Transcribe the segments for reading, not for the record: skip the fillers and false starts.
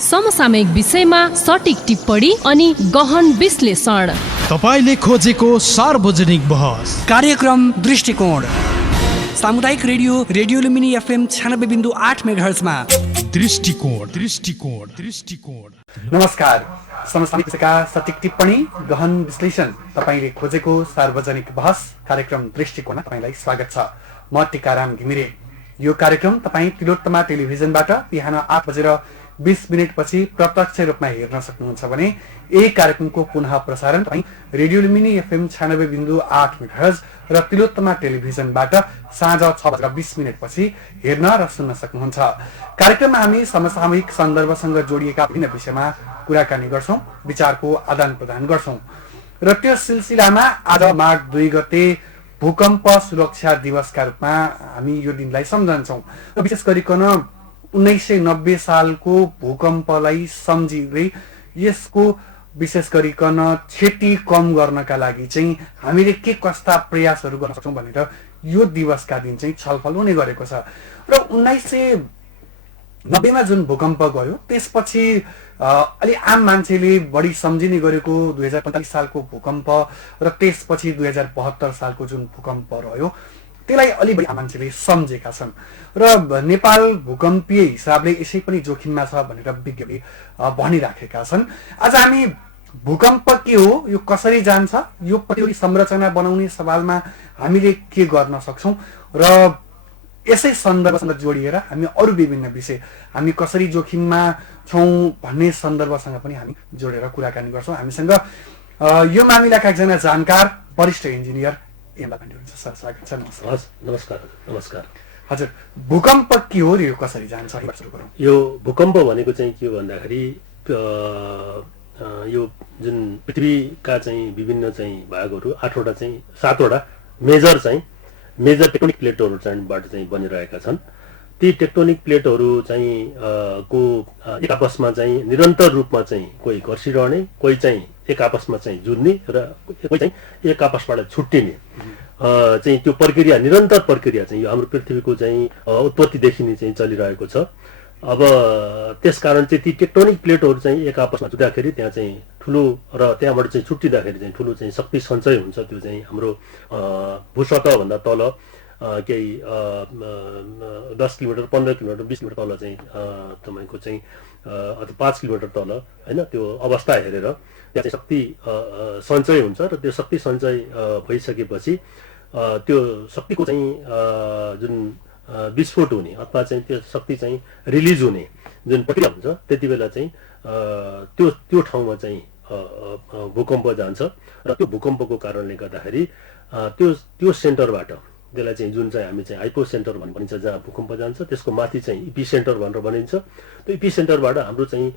समसामयिक विषयमा सटिक टिप्पणी अनि गहन विश्लेषण। तपाईले खोजेको सार्वजनिक बहस कार्यक्रम दृष्टिकोण सामुदायिक रेडियो लुम्बिनी FM 96.8 मेगाहर्जमा। दृष्टिकोण। नमस्कार। समसामयिक विषयका सटिक टिप्पणी गहन विश्लेषण तपाईले खोजेको सार्वजनिक बहस कार्यक्रम दृष्टिकोणमा तपाईलाई स्वागत छ। म टिकाराम घिमिरे। यो कार्यक्रम तपाई तिलोत्तमा टेलिभिजनबाट बिहान 8:20 पछि प्रत्यक्ष रूपमा हेर्न सक्नुहुन्छ भने यही कार्यक्रमको पुनः प्रसारण तपाई रेडियो लुम्बिनी FM 96.8 मेगाहर्ज र तिलोत्तमा टेलिभिजनबाट साँझ 6:20 पछि हेर्न र सुन्न सक्नुहुन्छ। कार्यक्रममा हामी समसामयिक सन्दर्भसँग जोडिएका विभिन्न विषयमा कुराकानी गर्छौं, विचारको आदान प्रदान गर्छौं र त्यो सिलसिलामा आज माघ 2 गते भूकम्प सुरक्षा दिवसका रूपमा हामी यो दिनलाई सम्झन्छौं र विशेष गरिकन 1990 सालको भूकम्पलाई सम्झिँदै यसको विशेष गरिकन क्षति कम गर्नका लागि चाहिँ हामीले के कस्ता प्रयासहरू गर्न सक्छौं भनेर यो दिवसका दिन चाहिँ छलफल हुने गरेको छ। र 1990 मा जुन भूकम्प गयो त्यसपछि अलि आम मान्छेले बढी सम्झिने गरेको 2045 सालको भूकम्प र त्यसपछि 2072 सालको जुन भूकम्प रह्यो त्यसलाई अलि बढी मान्छेले सम्झेका छन् र नेपाल भूकम्पीय हिसाबले यसै पनि जोखिममा छ भनेर विज्ञले भनिराखेका छन्। आज हामी भूकम्प के हो, यो कसरी जान्छ, यो प्रतिरोधी संरचना बनाउने सवालमा हामीले के गर्न सक्छौं र यसै सन्दर्भसँग जोडिएर हामी अरू विभिन्न विषय हामी कसरी जोखिममा छौं भन्ने सन्दर्भसँग पनि हामी जोडेर कुराकानी गर्छौं। हामीसँग यो मामिलाका एकजना जानकार वरिष्ठ इन्जिनियर सर स्वागत छ। नमस्कार। हजुर, भूकम्प के हो र यो कसरी जान्छ सुरु गरौँ। यो भूकम्प भनेको चाहिँ के हो भन्दाखेरि यो जुन पृथ्वीका चाहिँ विभिन्न चाहिँ भागहरू 8वटा चाहिँ 7वटा मेजर टेक्टोनिक प्लेटहरू चाहिँबाट चाहिँ बनिरहेका छन्। ती टेक्टोनिक प्लेटहरू चाहिँ को एक आपसमा चाहिँ निरन्तर रूपमा चाहिँ कोही घर्षिरहने, कोही चाहिँ एक आपसमा चाहिँ जुड्ने र कोही चाहिँ एक आपसबाट छुट्टिने चाहिँ त्यो प्रक्रिया, निरन्तर प्रक्रिया चाहिँ यो हाम्रो पृथ्वीको चाहिँ उत्पत्तिदेखि नै चाहिँ चलिरहेको छ। अब त्यसकारण चाहिँ ती टेक्टोनिक प्लेटहरू चाहिँ एक आपसमा जुट्दाखेरि त्यहाँ चाहिँ ठुलो र त्यहाँबाट चाहिँ छुट्टिँदाखेरि चाहिँ ठुलो चाहिँ शक्ति सञ्चय हुन्छ। त्यो चाहिँ हाम्रो भूसतहभन्दा तल केही 10 किलोमिटर, 15 किलोमिटर, 20 किलोमिटर तल चाहिँ तपाईँको चाहिँ अथवा 5 किलोमिटर तल होइन, त्यो अवस्था हेरेर त्यहाँ चाहिँ शक्ति सञ्चय हुन्छ र त्यो शक्ति सञ्चय भइसकेपछि त्यो शक्तिको चाहिँ जुन विस्फोट हुने अथवा चाहिँ त्यो शक्ति चाहिँ रिलिज हुने जुन प्रक्रिया हुन्छ त्यति बेला चाहिँ त्यो ठाउँमा चाहिँ भूकम्प जान्छ र त्यो भूकम्पको कारणले गर्दाखेरि त्यो सेन्टरबाट त्यसलाई चाहिँ जुन चाहिँ हामी चाहिँ हाइपो सेन्टर भनिन्छ, जहाँ भूकम्प जान्छ त्यसको माथि चाहिँ इपी सेन्टर भनेर भनिन्छ। त्यो इपी सेन्टरबाट हाम्रो चाहिँ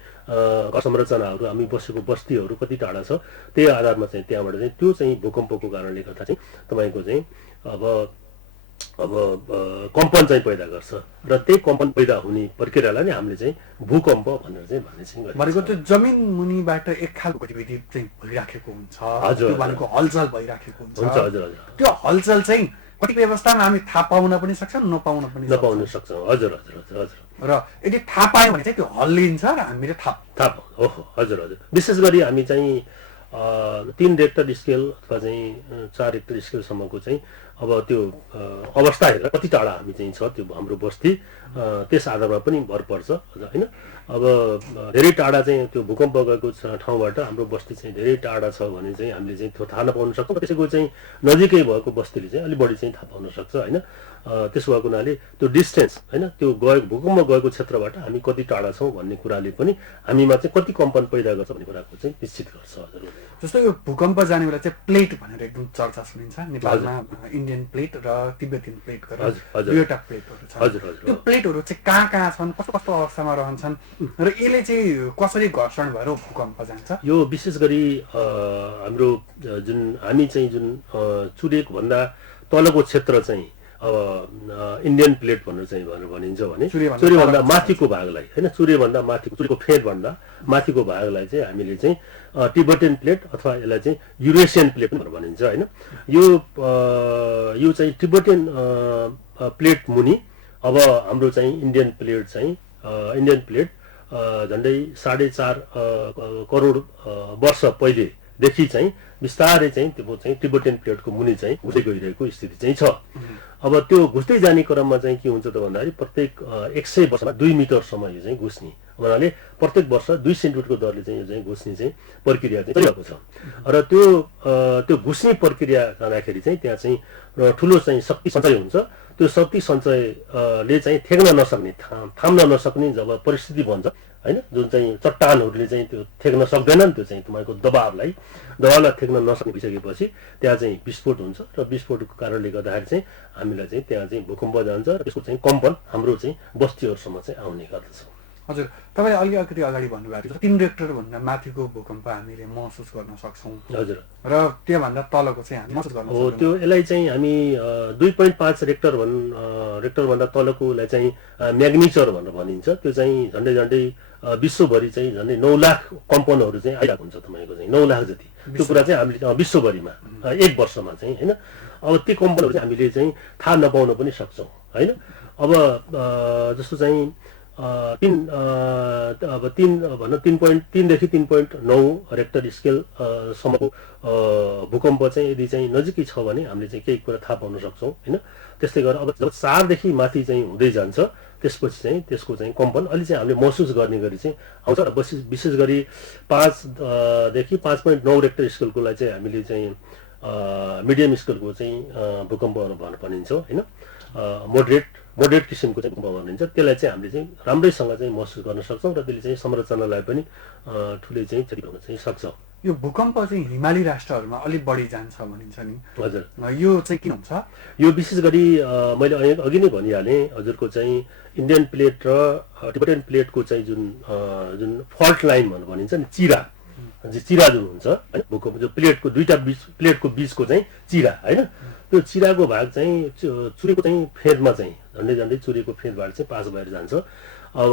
संरचनाहरू, हामी बसेको बस्तीहरू कति टाढा छ त्यही आधारमा चाहिँ त्यहाँबाट चाहिँ त्यो चाहिँ भूकम्पको कारणले गर्दा चाहिँ तपाईँको चाहिँ अब कम्पन चाहिँ पैदा गर्छ र त्यही कम्पन पैदा हुने प्रक्रियालाई नै हामीले चाहिँ भूकम्प भनेर चाहिँ भनेको त्यो जमिन मुनिबाट एक खालको गतिविधि चाहिँ भइराखेको हुन्छ। हजुर, भनेको हलचल भइराखेको हुन्छ। हजुर। त्यो हलचल चाहिँ कतिपय अवस्थामा हामी थाहा पाउन पनि सक्छौँ, नपाउन पनि सक्छौँ। हजुर। र यदि थाहा पायो भने चाहिँ त्यो हल्लिन्छ र हामीले थाहा ओहो हजुर। विशेष गरी हामी चाहिँ 3 रेक्टर स्केल अथवा चाहिँ 4 रेक्टर स्केलसम्मको चाहिँ अब त्यो अवस्था हेरेर कति टाढा हामी चाहिँ छ त्यो हाम्रो बस्ती, त्यस आधारमा पनि भर पर्छ होइन। अब धेरै टाढा चाहिँ त्यो भूकम्प गएको ठाउँबाट हाम्रो बस्ती चाहिँ धेरै टाढा छ भने चाहिँ हामीले चाहिँ त्यो थाहा नपाउन सक्छौँ। त्यसैको चाहिँ नजिकै भएको बस्तीले चाहिँ अलिक बढी चाहिँ थाहा पाउन सक्छ होइन। त्यसो भएको हुनाले त्यो डिस्टेन्स होइन, त्यो भूकम्प गएको क्षेत्रबाट हामी कति टाढा छौँ भन्ने कुराले पनि हामीमा चाहिँ कति कम्पन पैदा गर्छ भन्ने कुराको चाहिँ निश्चित गर्छ। हजुर, जस्तो यो भूकम्प जाने बेला चाहिँ प्लेट भनेर एकदम चर्चा सुनिन्छ नेपालमा, इन्डियन प्लेट र तिब्बतियन प्लेट गरेर दुईवटा प्लेटहरू छन्। त्यो प्लेटहरू चाहिँ कहाँ छन्, कस्तो कस्तो अवस्थामा रहन्छन् र यसले चाहिँ कसरी घर्षण भएर भूकम्प जान्छ? यो विशेष गरी हाम्रो जुन हामी चाहिँ जुन सूर्यको भन्दा तलको क्षेत्र चाहिँ अब इन्डियन प्लेट भनेर चाहिँ भनिन्छ भने सूर्यभन्दा माथिको भागलाई होइन, सूर्यभन्दा माथिको, सूर्यको फेदभन्दा माथिको भागलाई चाहिँ हामीले चाहिँ टिबेटन प्लेट अथवा यसलाई चाहिँ युरेसियन प्लेट भनेर भनिन्छ होइन। यो चाहिँ टिबेटन प्लेट मुनि अब हाम्रो चाहिँ इन्डियन प्लेट झन्डै 4.5 करोड वर्ष पहिलेदेखि चाहिँ बिस्तारै चाहिँ त्यो चाहिँ टिबेटियन प्लेटको मुनि चाहिँ घुस्दै गइरहेको स्थिति चाहिँ छ। अब त्यो घुस्दै जाने क्रममा चाहिँ के हुन्छ त भन्दाखेरि प्रत्येक 100 वर्षमा 2 मिटरसम्म यो चाहिँ घुस्ने हुनाले प्रत्येक वर्ष 2 सेन्टिमिटरको दरले चाहिँ यो चाहिँ घुस्ने चाहिँ प्रक्रिया चाहिँ चलिरहेको छ। र त्यो घुस्ने प्रक्रिया जाँदाखेरि चाहिँ त्यहाँ चाहिँ ठुलो चाहिँ शक्ति सञ्चय हुन्छ। त्यो शक्ति सञ्चयले चाहिँ थेग्न नसक्ने थाम्न नसक्ने जब परिस्थिति बन्छ हैन, जुन चाहिँ चट्टानहरूले चाहिँ त्यो थेग्न सक्दैनन्, त्यो चाहिँ तपाईँको दबावलाई थेग्न नसक्ने भइसकेपछि त्यहाँ चाहिँ विस्फोट हुन्छ र विस्फोटको कारणले गर्दाखेरि चाहिँ हामीलाई चाहिँ त्यहाँ चाहिँ भूकम्प जान्छ र त्यसको चाहिँ कम्पन हाम्रो चाहिँ बस्तीहरूसम्म चाहिँ आउने गर्दछ। हजुर, तपाईँले अलिकति अगाडि भन्नुभएको थियो 3 रेक्टर भन्दा माथिको भूकम्प हामीले महसुस गर्न सक्छौँ। हजुर, र त्योभन्दा तलको चाहिँ हामी महसुस गर्न सक्छौँ। हो, त्यो यसलाई चाहिँ हामी 2.5 रेक्टर भन्दा तलकोलाई चाहिँ म्याग्निच्युड भनेर भनिन्छ। त्यो चाहिँ झन्डै विश्वभरि चाहिँ झन्डै 9 लाख कम्पनहरू चाहिँ आइरहेको हुन्छ तपाईँको चाहिँ 9 लाख जति। त्यो कुरा चाहिँ हामीले विश्वभरिमा 1 वर्षमा चाहिँ हैन। अब ती कम्पनहरू चाहिँ हामीले चाहिँ थाहा नपाउन पनि सक्छौँ हैन। अब जस्तो चाहिँ 3.3 देखि 3.9 रेक्टर स्केल सम्मको भूकम्प चाहिँ यदि चाहिँ नजिकै छ भने हामीले चाहिँ केही कुरा थाहा पाउन सक्छौँ हैन। त्यस्तै गरेर अब जब 4 देखि माथि चाहिँ हुँदै जान्छ त्यसपछि चाहिँ त्यसको चाहिँ कम्पन अलि चाहिँ हामीले महसुस गर्ने गरी चाहिँ आउँछ। विशेष गरी 5 देखि 5.9 रेक्टर स्केलकोलाई चाहिँ हामीले चाहिँ मिडियम स्केलको चाहिँ भूकम्प भनिन्छौँ हैन। मोडरेट किसिमको चाहिँ भूकम्प भनिन्छ। त्यसलाई चाहिँ हामीले चाहिँ राम्रैसँग चाहिँ महसुस गर्न सक्छौँ र त्यसले चाहिँ संरचनालाई पनि ठुलै चाहिँ क्षति हुन चाहिँ सक्छ। यो भूकम्प चाहिँ हिमाली राष्ट्रहरूमा अलिक बढी जान्छ भनिन्छ नि। हजुर, यो चाहिँ किन हुन्छ? यो विशेष गरी मैले अघि नै भनिहालेँ हजुरको चाहिँ इन्डियन प्लेट र टिबेटियन प्लेटको चाहिँ जुन फल्ट लाइन भनेर भनिन्छ नि, चिरा जुन हुन्छ हैन, भूकम्प जो दुईटा प्लेटको बीचको चाहिँ चिरा हैन, त्यो चिराको भाग चाहिँ चुरेको चाहिँ फेदमा चाहिँ झन्डै चुरेको फेदबाट चाहिँ पास भएर जान्छ। अब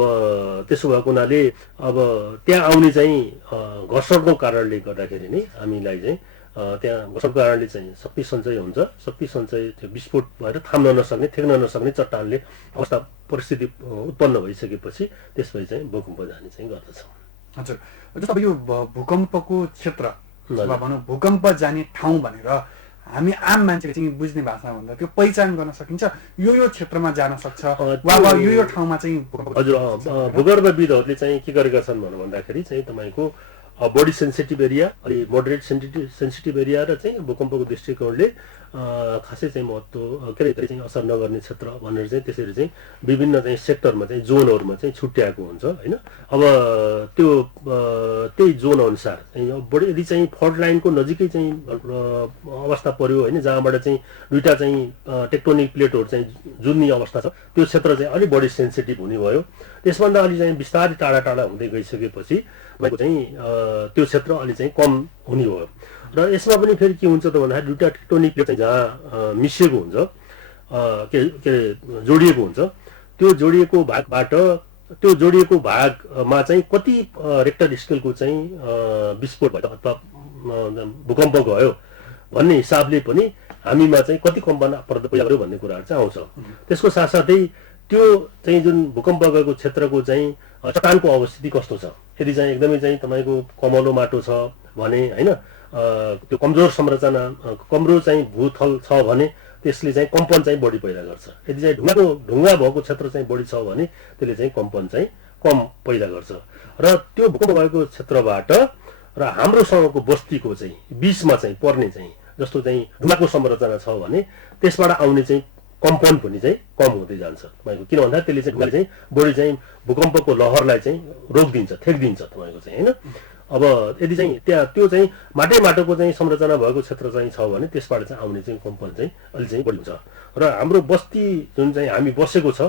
त्यसो भएको हुनाले अब त्यहाँ आउने चाहिँ घर्षणको कारणले गर्दाखेरि नै हामीलाई चाहिँ त्यहाँ घर्षणको कारणले चाहिँ शक्ति सञ्चय हुन्छ। शक्ति सञ्चय त्यो विस्फोट भएर थाम्न नसक्ने थेग्न नसक्ने चट्टानले अवस्था परिस्थिति उत्पन्न भइसकेपछि त्यसपछि चाहिँ भूकम्प जाने चाहिँ गर्दछ। हजुर, जस्तो अब यो भूकम्पको क्षेत्र भनौँ भूकम्प जाने ठाउँ भनेर हामी आम मान्छेले चाहिँ बुझ्ने भाषामा भन्दा त्यो पहिचान गर्न सकिन्छ, यो क्षेत्रमा जान सक्छ वा यो ठाउँमा चाहिँ। हजुर, भूगर्भविदहरूले चाहिँ के गरेका छन् भन्दाखेरि चाहिँ तपाईँको बडी सेन्सिटिभ एरिया अलि मोडरेट सेन्सिटिभ एरिया र चाहिँ भूकम्पको दृष्टिकोणले खासै चाहिँ महत्त्व के अरे चाहिँ असर नगर्ने क्षेत्र भनेर चाहिँ त्यसरी चाहिँ विभिन्न चाहिँ सेक्टरमा चाहिँ जोनहरूमा चाहिँ छुट्याएको हुन्छ हैन। अब त्यो त्यही जोन अनुसार चाहिँ बढी यदि चाहिँ फल्ट लाइनको नजिकै चाहिँ अवस्था पर्यो हैन, जहाँबाट चाहिँ दुईटा चाहिँ टेक्टोनिक प्लेटहरू चाहिँ जुन्ने अवस्था छ त्यो क्षेत्र चाहिँ अलिक बढी सेन्सिटिभ हुने भयो। त्यसभन्दा अलि चाहिँ बिस्तारै टाढा हुँदै गइसकेपछि भएको चाहिँ त्यो क्षेत्र अलि चाहिँ कम हुने भयो। र यसमा पनि फेरि के हुन्छ त भन्दाखेरि दुईटा टेक्टोनिक प्लेट चाहिँ जहाँ मिसिएको हुन्छ के जोडिएको हुन्छ, त्यो जोडिएको भागमा चाहिँ कति रेक्टर स्केलको चाहिँ विस्फोट भयो अथवा भूकम्प गयो भन्ने हिसाबले पनि हामीमा चाहिँ कति कम्पन पर्दा गयो भन्ने कुराहरू चाहिँ आउँछ। त्यसको साथसाथै त्यो चाहिँ जुन भूकम्प गएको क्षेत्रको चाहिँ चट्टानको अवस्थिति कस्तो छ, यदि चाहिँ एकदमै चाहिँ तपाईँको कमलो माटो छ भने हैन, त्यो कमजोर संरचना कमजोर चाहिँ भूथल छ भने त्यसले चाहिँ कम्पन चाहिँ बढी पैदा गर्छ। यदि चाहिँ ढुङ्गा भएको क्षेत्र चाहिँ बढी छ भने त्यसले चाहिँ कम्पन चाहिँ कम पैदा गर्छ। र त्यो भूकम्प भएको क्षेत्रबाट र हाम्रोसँगको बस्तीको चाहिँ बीचमा चाहिँ पर्ने चाहिँ जस्तो चाहिँ ढुङ्गाको संरचना छ भने त्यसबाट आउने चाहिँ कम्पन पनि चाहिँ कम हुँदै जान्छ तपाईँको। किन भन्दा त्यसले चाहिँ चाहिँ बढी चाहिँ भूकम्पको लहरलाई चाहिँ रोकिदिन्छ, थेक्दिन्छ तपाईँको चाहिँ हैन। अब यदि चाहिँ त्यहाँ त्यो चाहिँ माटोको चाहिँ संरचना भएको क्षेत्र चाहिँ छ भने त्यसबाट चाहिँ आउने चाहिँ कम्पन चाहिँ अलि चाहिँ बढी हुन्छ। र हाम्रो बस्ती जुन चाहिँ हामी बसेको छ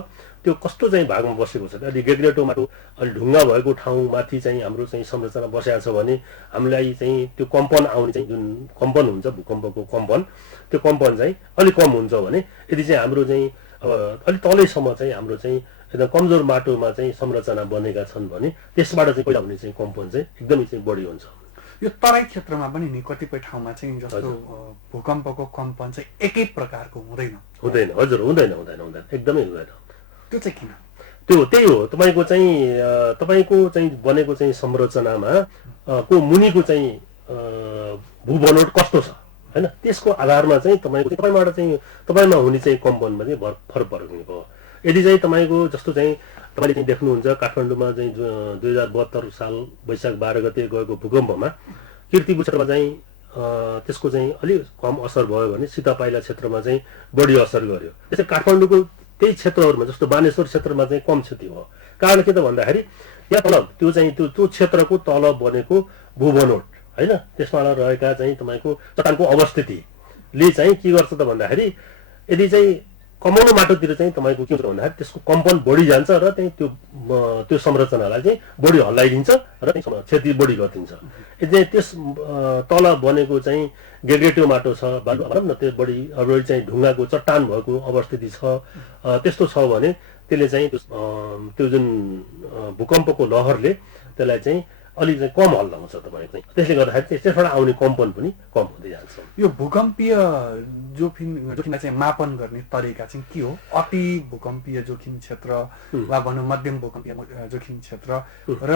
त्यो कस्तो चाहिँ भागमा बसेको छ, अलि गेग्रेटो माटो अलि ढुङ्गा भएको ठाउँमाथि चाहिँ हाम्रो चाहिँ संरचना बसेको छ भने हामीलाई चाहिँ त्यो कम्पन आउने चाहिँ जुन कम्पन हुन्छ भूकम्पको कम्पन, त्यो कम्पन चाहिँ अलिक कम हुन्छ भने यदि चाहिँ हाम्रो चाहिँ अलिक तलैसम्म चाहिँ हाम्रो चाहिँ एकदम कमजोर माटोमा चाहिँ संरचना बनेका छन् भने त्यसबाट चाहिँ पैदा हुने चाहिँ कम्पन चाहिँ एकदमै चाहिँ बढी हुन्छ। यो तराई क्षेत्रमा पनि नि कतिपय ठाउँमा चाहिँ जस्तो भूकम्पको कम्पन चाहिँ एकै प्रकारको हुँदैन। हजुर, हुँदैन एकदमै हुँदैन। त्यो चाहिँ किन? त्यही हो तपाईँको चाहिँ बनेको चाहिँ संरचनामा को मुनिको चाहिँ भूबनोट कस्तो छ हैन, त्यसको आधारमा चाहिँ तपाईँमा हुने चाहिँ कम्पनमा चाहिँ फरक पर्ने भयो। यदि चाहिँ तपाईँको जस्तो चाहिँ तपाईँले चाहिँ देख्नुहुन्छ काठमाडौँमा चाहिँ 2072 साल वैशाख 12 गते गएको भूकम्पमा कीर्तिपुर क्षेत्रमा चाहिँ त्यसको चाहिँ अलिक कम असर भयो भने सीतापाइला क्षेत्रमा चाहिँ बढी असर गर्यो। त्यसै काठमाडौँको त्यही क्षेत्रहरूमा जस्तो बानेश्वर क्षेत्रमा चाहिँ कम क्षति भयो। कारण के त भन्दाखेरि यहाँ तल त्यो क्षेत्रको तल बनेको भूबनोट हैन, त्यसमा रहेका चाहिँ तपाईँको चट्टानको अवस्थितिले चाहिँ के गर्छ त भन्दाखेरि यदि चाहिँ कमाउनु माटोतिर चाहिँ तपाईँको के हुन्छ भन्दाखेरि त्यसको कम्पन बढी जान्छ र चाहिँ त्यो संरचनालाई चाहिँ बढी हल्लाइदिन्छ र क्षति बढी गरिदिन्छ। यदि त्यस तल बनेको चाहिँ गेग्रेटिभ माटो छ भनौँ न, त्यो बढी चाहिँ ढुङ्गाको चट्टान भएको अवस्थिति छ, त्यस्तो छ भने त्यसले चाहिँ त्यो जुन भूकम्पको लहरले त्यसलाई चाहिँ अलिक चाहिँ कम हल्लाउँछ तपाईँको चाहिँ। त्यसले गर्दाखेरि त्यसबाट आउने कम्पन पनि कम हुँदै जान्छ। यो भूकम्पीय जोखिमलाई चाहिँ मापन गर्ने तरिका चाहिँ के हो? अति भूकम्पीय जोखिम क्षेत्र वा भनौँ मध्यम भूकम्पीय जोखिम क्षेत्र र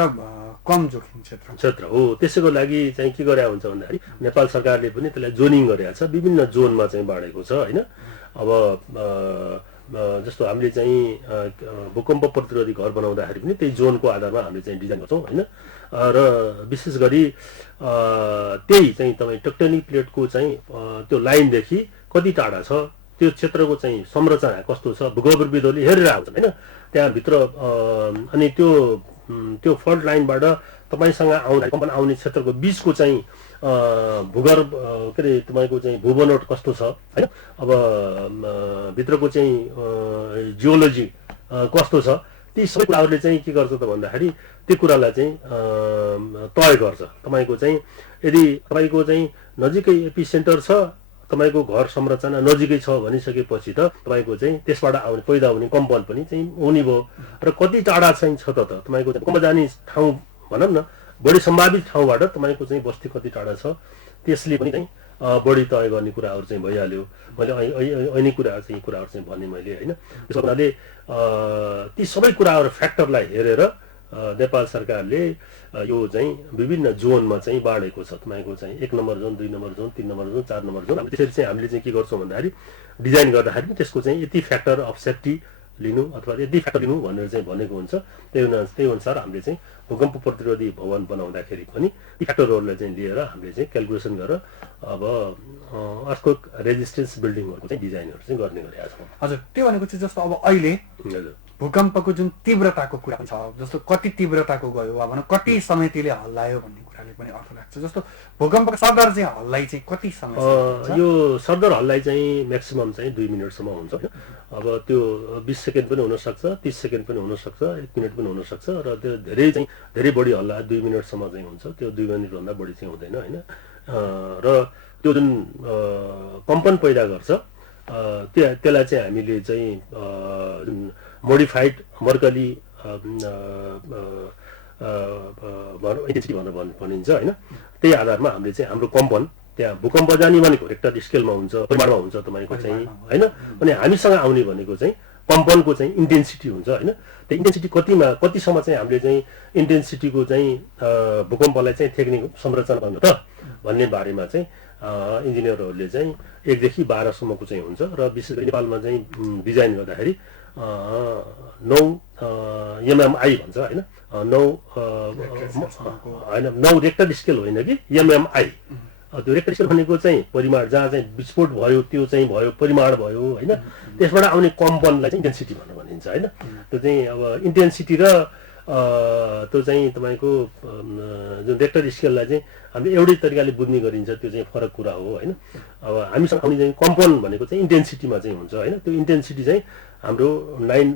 कम जोखिम क्षेत्र हो। त्यसैको लागि चाहिँ के गरे हुन्छ भन्दाखेरि नेपाल सरकारले पनि त्यसलाई जोनिङ गरेको छ, विभिन्न जोनमा चाहिँ बाँडेको छ हैन। अब जस्तो हामीले चाहिँ भूकम्प प्रतिरोधी घर बनाउँदाखेरि पनि त्यही जोनको आधारमा हामीले चाहिँ डिजाइन गर्छौँ हैन। र विशेष गरी त्यही चाहिँ तपाईँ टेक्टोनिक प्लेटको चाहिँ त्यो लाइनदेखि कति टाढा छ, त्यो क्षेत्रको चाहिँ संरचना कस्तो छ, भूगर्भविदहरूले हेरेर आउँछन् हैन। त्यहाँभित्र अनि त्यो फल्ट लाइनबाट तपाईँसँग कम्पन आउने क्षेत्रको बिचको चाहिँ भूगर्भ के अरे तपाईँको चाहिँ भूबनोट कस्तो छ हैन, अब भित्रको चाहिँ जियोलोजी कस्तो छ, ती सबै कुराहरूले चाहिँ के गर्छ त भन्दाखेरि त्यो कुरालाई चाहिँ तय गर्छ। तपाईँको चाहिँ यदि तपाईँको चाहिँ नजिकै एपिसेन्टर छ, तपाईँको घर संरचना नजिकै छ भनिसकेपछि त तपाईँको चाहिँ त्यसबाट पैदा हुने कम्पन पनि चाहिँ हुने भयो। र कति टाढा चाहिँ छ त तपाईँको भूकम्प जाने ठाउँ भनौँ न, बढी सम्भावित ठाउँबाट तपाईँको चाहिँ बस्ती कति टाढा छ त्यसले पनि चाहिँ बढी तय गर्ने कुराहरू चाहिँ भइहाल्यो। मैले ऐनी कुराहरू चाहिँ भने मैले होइन। त्यसो हुनाले ती सबै कुराहरू फ्याक्टरलाई हेरेर नेपाल सरकारले यो चाहिँ विभिन्न जोनमा चाहिँ बाँडेको छ। तपाईँको चाहिँ 1 number John, 2 number John, 3 number John, 4 number John. त्यसरी चाहिँ हामीले चाहिँ के गर्छौँ भन्दाखेरि डिजाइन गर्दाखेरि त्यसको चाहिँ यति फ्याक्टर अफ सेफ्टी लिनु अथवा यति फ्याक्टर लिनु भनेर चाहिँ भनेको हुन्छ। त्यही अनुसार हामीले चाहिँ भूकम्प प्रतिरोधी भवन बनाउँदाखेरि पनि ती फ्याक्टरहरूलाई चाहिँ लिएर हामीले चाहिँ क्यालकुलेसन गरेर अब अर्थक्वेक रेजिस्टेन्स बिल्डिङहरूको चाहिँ डिजाइनहरू चाहिँ गर्ने गरेका छौँ। हजुर, त्यो भनेको चाहिँ जस्तो अब अहिले भूकम्पको जुन तीव्रताको कुरा छ, जस्तो कति तीव्रताको गयो वा भनौँ कति समय त्यसले हल्लायो भन्ने कुराले पनि अर्थ लाग्छ। जस्तो भूकम्पको सरदर चाहिँ हल्लाइ चाहिँ कति समय? यो सरदर हल्लाइ चाहिँ म्याक्सिमम चाहिँ 2 मिनटसम्म हुन्छ। अब त्यो 20 सेकेन्ड पनि हुनसक्छ, 30 सेकेन्ड पनि हुनसक्छ, 1 मिनट पनि हुनसक्छ। र त्यो धेरै बढी हल्ला 2 मिनटसम्म चाहिँ हुन्छ, त्यो 2 मिनटभन्दा बढी चाहिँ हुँदैन होइन। र त्यो जुन कम्पन पैदा गर्छ त्यसलाई चाहिँ हामीले चाहिँ जुन मोडिफाइड मर्कली इन्टेन्सिटी भनेर भनिन्छ होइन। त्यही आधारमा हामीले चाहिँ हाम्रो कम्पन त्यहाँ भूकम्प जाने भनेको रेक्टर स्केलमा हुन्छ, परिमाणमा हुन्छ तपाईँको चाहिँ होइन। अनि हामीसँग आउने भनेको चाहिँ कम्पनको चाहिँ इन्टेन्सिटी हुन्छ होइन। त्यो इन्टेन्सिटी कतिसम्म चाहिँ हामीले चाहिँ इन्टेन्सिटीको चाहिँ भूकम्पलाई चाहिँ टेक्निक संरचना गर्नु त भन्ने बारेमा चाहिँ इन्जिनियरहरूले चाहिँ 1 देखि 12 सम्मको चाहिँ हुन्छ। र विशेष गरी नेपालमा चाहिँ डिजाइन गर्दाखेरि 9 MMI भन्छ होइन, 9 रेक्टर स्केल होइन कि MMI। त्यो रेक्टर स्केल भनेको चाहिँ परिमाण, जहाँ चाहिँ विस्फोट भयो त्यो चाहिँ भयो परिमाण भयो होइन। त्यसबाट आउने कम्पनलाई चाहिँ इन्टेन्सिटी भनेर भनिन्छ होइन। त्यो चाहिँ अब इन्टेन्सिटी र त्यो चाहिँ तपाईँको जुन रेक्टर स्केललाई चाहिँ हामीले एउटै तरिकाले बुझ्ने गरिन्छ, त्यो चाहिँ फरक कुरा हो होइन। अब हामीसँग आउने चाहिँ कम्पन भनेको चाहिँ इन्टेन्सिटीमा चाहिँ हुन्छ होइन। त्यो इन्टेन्सिटी चाहिँ हाम्रो 9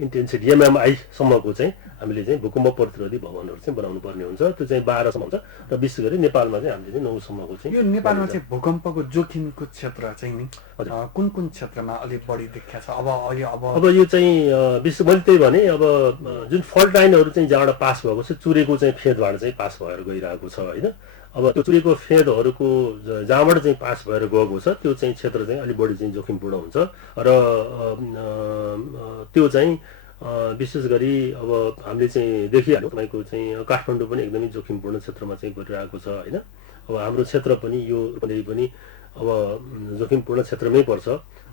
इन्टेन्सिटी MMI सम्मको चाहिँ हामीले चाहिँ भूकम्प प्रतिरोधी भवनहरू चाहिँ बनाउनु पर्ने हुन्छ। त्यो चाहिँ 12 सम्म हुन्छ र विशेष गरी नेपालमा चाहिँ हामीले चाहिँ 9 सम्मको चाहिँ। यो नेपालमा चाहिँ भूकम्पको जोखिमको क्षेत्र चाहिँ नि कुन कुन क्षेत्रमा अलिक बढी देखिया छ? अब यो चाहिँ विशेष मैले त्यही भने अब जुन फल्ट लाइनहरू चाहिँ जहाँबाट पास भएको छ, चुरेको चाहिँ फेदबाट चाहिँ पास भएर गइरहेको छ होइन। अब त्यो चुरेको फेदहरूको जहाँबाट चाहिँ पास भएर गएको छ त्यो चाहिँ क्षेत्र चाहिँ अलिक बढी चाहिँ जोखिमपूर्ण हुन्छ। र त्यो चाहिँ विशेष गरी अब हामीले चाहिँ देखिहाल्यौँ तपाईँको चाहिँ काठमाडौँ पनि एकदमै जोखिमपूर्ण क्षेत्रमा चाहिँ परिरहेको छ होइन। अब हाम्रो क्षेत्र पनि यो रूपन्देही पनि अब जोखिमपूर्ण क्षेत्रमै पर्छ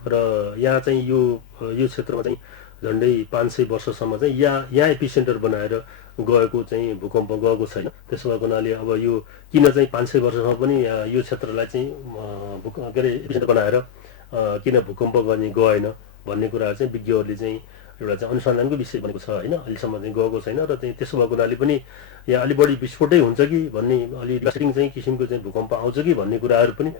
र यहाँ चाहिँ यो क्षेत्रमा चाहिँ झन्डै 500 वर्षसम्म चाहिँ यहाँ एपिसेन्टर बनाएर गएको चाहिँ भूकम्प गएको छैन। त्यसो भएको हुनाले अब यो किन चाहिँ 500 वर्षसम्म पनि यो क्षेत्रलाई चाहिँ के अरे एपिसेन्टर बनाएर किन भूकम्प गर्ने गएन भन्ने कुरा चाहिँ विज्ञहरूले चाहिँ एउटा चाहिँ अनुसन्धानको विषय बनेको छ होइन। अहिलेसम्म चाहिँ गएको छैन र चाहिँ त्यसो भएको हुनाले पनि यहाँ अलिक बढी विस्फोटै हुन्छ कि भन्ने अलि डिस्ट्रिङ चाहिँ किसिमको चाहिँ भूकम्प आउँछ कि भन्ने कुराहरू पनि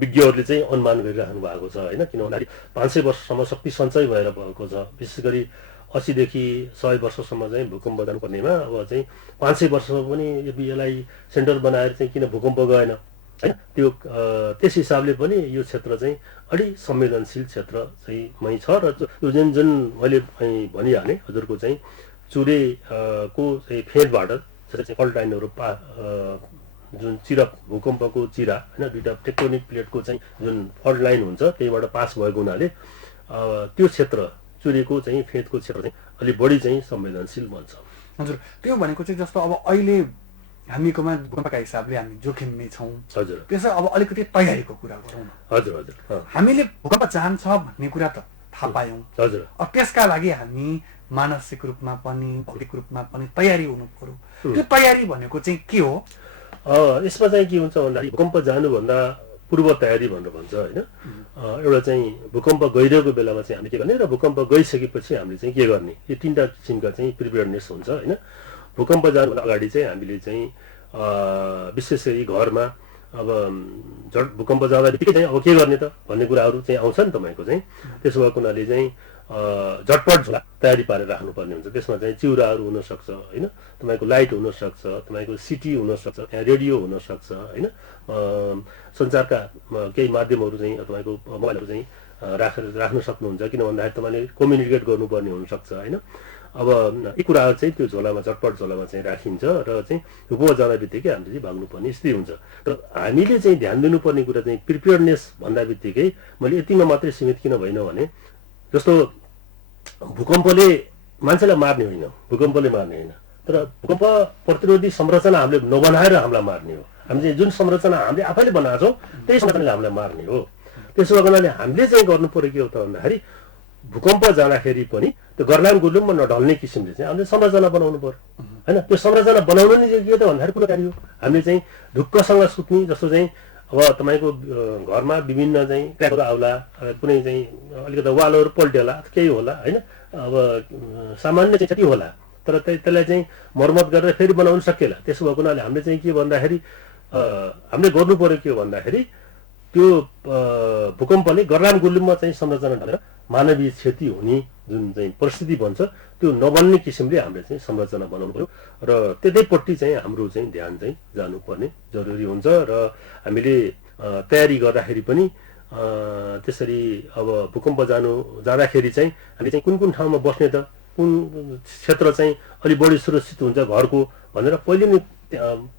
विज्ञहरूले चाहिँ अनुमान गरिराख्नु भएको छ होइन। किन भन्दाखेरि 500 वर्षसम्म शक्ति सञ्चय भएर भएको छ। विशेष गरी 80 देखि 100 वर्षसम्म चाहिँ भूकम्प जानुपर्नेमा अब चाहिँ 500 वर्षसम्म पनि यसलाई सेन्टर बनाएर चाहिँ किन भूकम्प गएन होइन। त्यो त्यस हिसाबले पनि यो क्षेत्र चाहिँ अलि संवेदनशील क्षेत्र चाहिँ मै छ र जुन मैले भनिहालेँ हजुरको चाहिँ चुरेको चाहिँ फेदबाट चाहिँ फल्ट लाइनहरू जुन चिरा भूकम्पको चिरा होइन दुईवटा टेक्टोनिक प्लेटको चाहिँ जुन फल्ट लाइन हुन्छ त्यहीबाट पास भएको हुनाले त्यो क्षेत्र चुरेको चाहिँ फेदको क्षेत्र चाहिँ अलिक बढी चाहिँ संवेदनशील बन्छ। हजुर त्यो भनेको चाहिँ जस्तो अब अहिले हामीकोमा भूकम्पका हिसाबले हामी जोखिममै छौँ हजुर। त्यसो अब अलिकति तयारीको कुरा गरौँ न। हजुर हजुर हामीले भूकम्प जान्छ भन्ने कुरा त थाहा पायौँ हजुर। अब त्यसका लागि हामी मानसिक रूपमा पनि भौतिक रूपमा पनि तयारी हुनु पर्यो। त्यो तयारी भनेको चाहिँ के हो? यसमा चाहिँ के हुन्छ भन्दाखेरि भूकम्प जानुभन्दा पूर्व तयारी भनेर भन्छ होइन। एउटा चाहिँ भूकम्प गइरहेको बेलामा चाहिँ हामीले के गर्ने र भूकम्प गइसकेपछि हामीले चाहिँ के गर्ने, यो 3टा किसिमका चाहिँ प्रिपेयरनेस हुन्छ होइन। भूकम्प जानुभन्दा अगाडि चाहिँ हामीले चाहिँ विशेष गरी घरमा अब भूकम्प जाँदा बित्तिकै चाहिँ अब के गर्ने त भन्ने कुराहरू चाहिँ आउँछ नि तपाईँको चाहिँ। त्यसो भएको हुनाले चाहिँ झटपट झोला तयारी पारेर राख्नुपर्ने हुन्छ। त्यसमा चाहिँ चिउराहरू हुनसक्छ होइन, तपाईँको लाइट हुनसक्छ, तपाईँको सिटी हुनसक्छ, त्यहाँ रेडियो हुनसक्छ होइन, सञ्चारका केही माध्यमहरू चाहिँ तपाईँको मोबाइलहरू चाहिँ राख्न सक्नुहुन्छ। किन भन्दाखेरि तपाईँले कम्युनिकेट गर्नुपर्ने हुनसक्छ होइन। अब यी कुराहरू चाहिँ त्यो झोलामा झटपट झोलामा चाहिँ राखिन्छ र चाहिँ भूकम्प जाँदा बित्तिकै हामीले चाहिँ भाग्नुपर्ने स्थिति हुन्छ। तर हामीले चाहिँ ध्यान दिनुपर्ने कुरा चाहिँ प्रिपेयरनेस भन्दा बित्तिकै मैले यतिमा मात्रै सीमित किन भएन भने जस्तो भूकम्पले मान्छेलाई मार्ने होइन, भूकम्पले मार्ने होइन, तर भूकम्प प्रतिरोधी संरचना हामीले नबनाएर हामीलाई मार्ने हो। हामी चाहिँ जुन संरचना हामीले आफैले बनाएको छौँ त्यही संरचनाले हामीलाई मार्ने हो। त्यसो भएको हुनाले हामीले चाहिँ गर्नु पर्यो के हो त भन्दाखेरि भूकम्प जाँदाखेरि पनि त्यो गर्लाम गुर्लुममा नढल्ने किसिमले चाहिँ हामीले संरचना बनाउनु पर्यो होइन। त्यो संरचना बनाउनु नै के त भन्दाखेरि कुराकानी हो। हामीले चाहिँ ढुक्कसँग सुत्ने जस्तो चाहिँ अब तपाईँको घरमा विभिन्न चाहिँ क्र्याकहरू आउला, कुनै चाहिँ अलिकति वालहरू पल्टेला केही होला होइन, अब सामान्य चाहिँ क्षति होला, तर त्यसलाई चाहिँ मर्मत गरेर फेरि बनाउन सकिएला। त्यसो भएको हुनाले हामीले चाहिँ के भन्दाखेरि हामीले गर्नु पर्यो के हो भन्दाखेरि त्यो भूकम्पले गर्लाम गुर्लुममा चाहिँ संरचना ढलेर मानवीय क्षति हुने जुन चाहिँ परिस्थिति बन्छ त्यो नबन्ने किसिमले हामीले चाहिँ संरचना बनाउनु पर्यो र त्यतैपट्टि चाहिँ हाम्रो चाहिँ ध्यान चाहिँ जानुपर्ने जरुरी हुन्छ। र हामीले तयारी गर्दाखेरि पनि त्यसरी अब भूकम्प जाँदाखेरि चाहिँ हामी चाहिँ कुन ठाउँमा बस्ने त, कुन क्षेत्र चाहिँ अलिक बढी सुरक्षित हुन्छ घरको भनेर पहिले नै